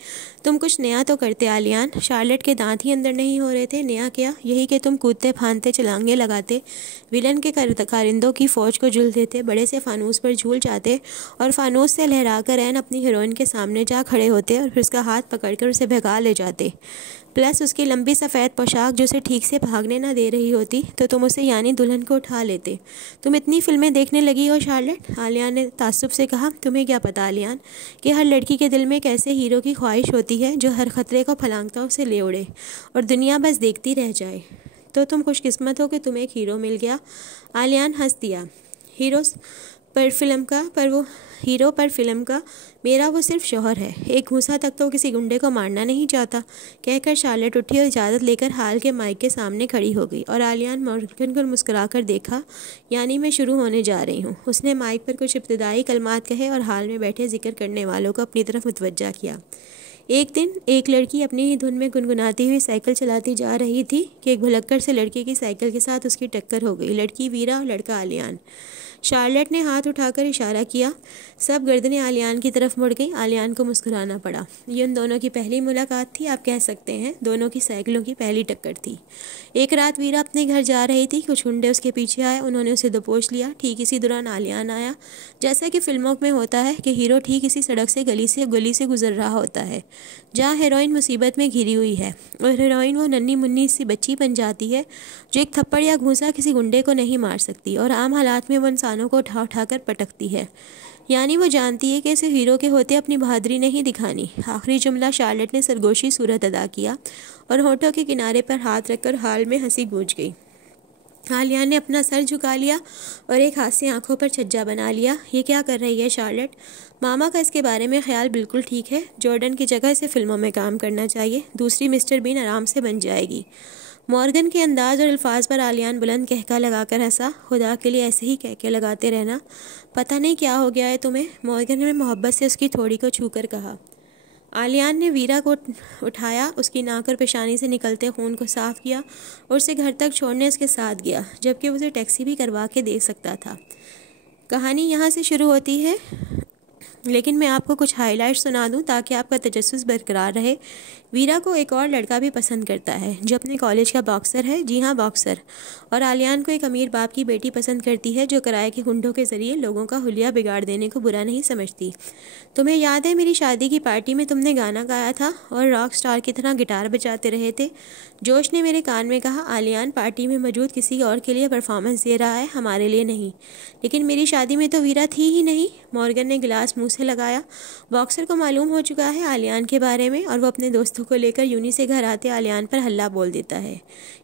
तुम कुछ नया तो करते आलियान। शार्लेट के दांत ही अंदर नहीं हो रहे थे। नया क्या? यही कि तुम कूदते फांदते छलांगे लगाते, विलन के कारिंदों की फौज को झूल देते, बड़े से फानूस पर झूल जाते और फानूस से लहराकर ऐन अपनी हीरोइन के सामने जा खड़े होते और फिर उसका हाथ पकड़कर उसे भगा ले जाते। प्लस उसकी लंबी सफ़ेद पोशाक जो उसे ठीक से भागने ना दे रही होती तो तुम उसे यानी दुल्हन को उठा लेते। तुम इतनी फिल्में देखने लगी हो शार्लेट? आलियान ने ताज्जुब से कहा। तुम्हें क्या पता आलियान कि हर लड़की के दिल में एक ऐसे हीरो की ख्वाहिश होती है जो हर खतरे को फलांगता उसे ले उड़े और दुनिया बस देखती रह जाए। तो तुम खुशकिस्मत हो कि तुम्हें एक हीरो मिल गया। आलियान हंस दिया। हीरो पर फिल्म का मेरा वो सिर्फ शौहर है। एक घूंसा तक तो किसी गुंडे को मारना नहीं चाहता। कहकर शार्लेट उठी और इजाज़त लेकर हाल के माइक के सामने खड़ी हो गई और आलियान मॉर्गन को मुस्कुराकर देखा। यानी मैं शुरू होने जा रही हूँ। उसने माइक पर कुछ इब्तिदाई कलमात कहे और हाल में बैठे जिक्र करने वालों को अपनी तरफ मुतवज्जा किया। एक दिन एक लड़की अपनी ही धुन में गुनगुनाती हुई साइकिल चलाती जा रही थी कि एक भुलक्कड़ से लड़के की साइकिल के साथ उसकी टक्कर हो गई। लड़की वीरा और लड़का आलियान। शार्लेट ने हाथ उठाकर इशारा किया। सब गर्दनें आलियान की तरफ मुड़ गई। आलियान को मुस्कुराना पड़ा। ये उन दोनों की पहली मुलाकात थी, आप कह सकते हैं। दोनों की साइकिलों की पहली टक्कर थी। एक रात वीरा अपने घर जा रही थी। कुछ गुंडे उसके पीछे आए। उन्होंने उसे दबोच लिया। ठीक इसी दौरान आलियान आया। जैसा कि फिल्मों में होता है कि हीरो ठीक इसी सड़क से गली से गुजर रहा होता है जहाँ हीरोइन मुसीबत में घिरी हुई है और हीरोइन वो नन्ही मुन्नी सी बच्ची बन जाती है जो एक थप्पड़ या घूंसा किसी गुंडे को नहीं मार सकती और आम हालात में वो इंसानों को उठा उठाकर पटकती है। यानी वो जानती है कि इसे हीरो के होते अपनी बहादुरी नहीं दिखानी। आखिरी जुमला शार्लेट ने सरगोशी सूरत अदा किया और होठों के किनारे पर हाथ रखकर हाल में हंसी गूंज गई। आलियान ने अपना सर झुका लिया और एक हाथ से आंखों पर छज्जा बना लिया। ये क्या कर रही है शार्लेट? मामा का इसके बारे में ख्याल बिल्कुल ठीक है। जॉर्डन की जगह इसे फिल्मों में काम करना चाहिए। दूसरी मिस्टर बीन आराम से बन जाएगी। मॉर्गन के अंदाज और अल्फाज पर आलियान बुलंद कहका लगाकर हंसा। खुदा के लिए ऐसे ही कहके लगाते रहना। पता नहीं क्या हो गया है तुम्हें, मॉर्गन ने मोहब्बत से उसकी थोड़ी को छूकर कहा। आलियान ने वीरा को उठाया, उसकी नाक और पेशानी से निकलते खून को साफ किया और उसे घर तक छोड़ने उसके साथ गया, जबकि उसे टैक्सी भी करवा के दे सकता था। कहानी यहाँ से शुरू होती है, लेकिन मैं आपको कुछ हाइलाइट सुना दूं ताकि आपका तजस्सुस बरकरार रहे। वीरा को एक और लड़का भी पसंद करता है जो अपने कॉलेज का बॉक्सर है। जी हाँ, बॉक्सर। और आलियान को एक अमीर बाप की बेटी पसंद करती है जो किराए के गुंडों के ज़रिए लोगों का हुलिया बिगाड़ देने को बुरा नहीं समझती। तुम्हें याद है मेरी शादी की पार्टी में तुमने गाना गाया था और रॉक स्टार की तरह गिटार बजाते रहे थे? जोश ने मेरे कान में कहा, आलियान पार्टी में मौजूद किसी और के लिए परफॉर्मेंस दे रहा है, हमारे लिए नहीं। लेकिन मेरी शादी में तो वीरा थी ही नहीं। मॉर्गन ने गिलास मुंह से लगाया। बॉक्सर को मालूम हो चुका है आलियान के बारे में और वो अपने दोस्तों को लेकर यूनी से घर आते आलियान पर हल्ला बोल देता है।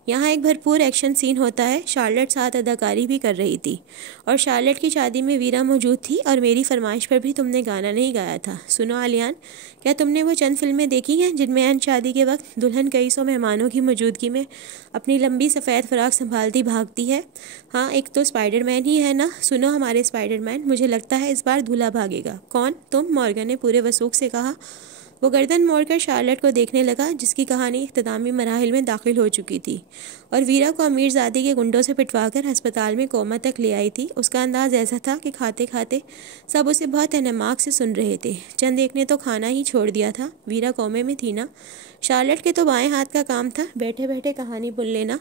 यहाँ एक भरपूर एक्शन सीन होता है। शार्लेट साथ अदाकारी भी कर रही थी और शार्लेट की शादी में वीरा मौजूद थी और मेरी फरमाइश पर भी तुमने गाना नहीं गाया था। सुनो आलियान, क्या तुमने वो चंद फिल्में देखी हैं जिनमें एन शादी के वक्त दुल्हन कई सौ मेहमानों की मौजूदगी में अपनी लंबी सफ़ेद फ्राक संभालती भागती है? हाँ, एक तो स्पाइडरमैन ही है ना। सुनो हमारे स्पाइडरमैन, मुझे लगता है इस बार दूल्हा भागेगा। कौन? तुम, मॉर्गन ने पूरे वसूख से कहा। वो गर्दन मोड़कर शार्लेट को देखने लगा जिसकी कहानी इख्तितामी मराहिल में दाखिल हो चुकी थी और वीरा को अमीरजादी के गुंडों से पिटवाकर अस्पताल में कोमा तक ले आई थी। उसका अंदाज ऐसा था कि खाते खाते सब उसे बहुत एहतमाम से सुन रहे थे। चंद एक ने तो खाना ही छोड़ दिया था। वीरा कोमे में थी ना। शार्लेट के तो बाएं हाथ का काम था बैठे बैठे कहानी बुन लेना।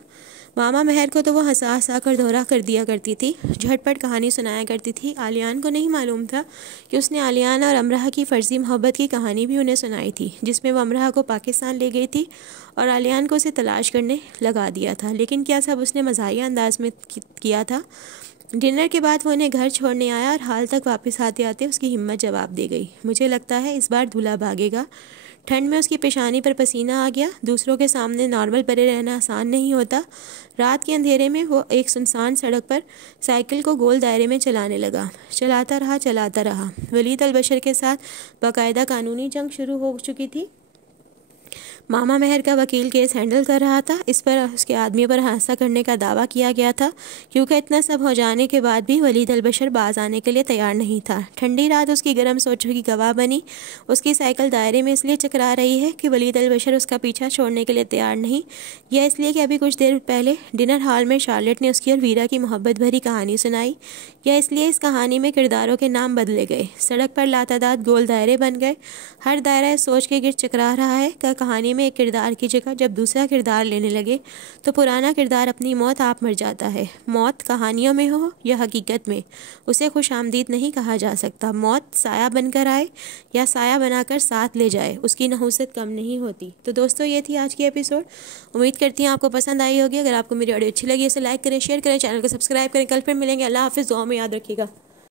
मामा महर को तो वो हंसा हंसा कर दोहरा कर दिया करती थी, झटपट कहानी सुनाया करती थी। आलियान को नहीं मालूम था कि उसने आलियान और अमराह की फ़र्जी मोहब्बत की कहानी भी उन्हें सुनाई थी, जिसमें वो अमराह को पाकिस्तान ले गई थी और आलियान को उसे तलाश करने लगा दिया था। लेकिन क्या सब उसने मज़ाहिया अंदाज में किया था? डिनर के बाद वो उन्हें घर छोड़ने आया और हाल तक वापस आते आते उसकी हिम्मत जवाब दे गई। मुझे लगता है इस बार दूल्हा भागेगा। ठंड में उसकी पेशानी पर पसीना आ गया। दूसरों के सामने नॉर्मल परे रहना आसान नहीं होता। रात के अंधेरे में वो एक सुनसान सड़क पर साइकिल को गोल दायरे में चलाने लगा। चलाता रहा। वलीद अल-बशर के साथ बाकायदा कानूनी जंग शुरू हो चुकी थी। मामा महर का वकील केस हैंडल कर रहा था। इस पर उसके आदमी पर हादसा करने का दावा किया गया था, क्योंकि इतना सब हो जाने के बाद भी वलीद अल-बशर बाज आने के लिए तैयार नहीं था। ठंडी रात उसकी गर्म सोचों की गवाह बनी। उसकी साइकिल दायरे में इसलिए चकरा रही है कि वलीद अल-बशर उसका पीछा छोड़ने के लिए तैयार नहीं, या इसलिए कि अभी कुछ देर पहले डिनर हॉल में शार्लेट ने उसकी और वीरा की मोहब्बत भरी कहानी सुनाई, या इसलिए इस कहानी में किरदारों के नाम बदले गए। सड़क पर लातादाद गोल दायरे बन गए। हर दायरा इस सोच के गिर चकरा रहा है कि कहानी में एक किरदार की जगह जब दूसरा किरदार लेने लगे तो पुराना किरदार अपनी मौत आप मर जाता है। मौत कहानियों में हो या हकीकत में, उसे खुशामदीद नहीं कहा जा सकता। मौत साया बनकर आए या साया बनाकर साथ ले जाए, उसकी नहुसत कम नहीं होती। तो दोस्तों, ये थी आज की एपिसोड। उम्मीद करती हूँ आपको पसंद आई होगी। अगर आपको मेरी ऑडियो अच्छी लगी इसे लाइक करें, शेयर करें, चैनल को सब्सक्राइब करें। कल फिर मिलेंगे। अल्लाह हाफिज़। दुआ में याद रखिएगा।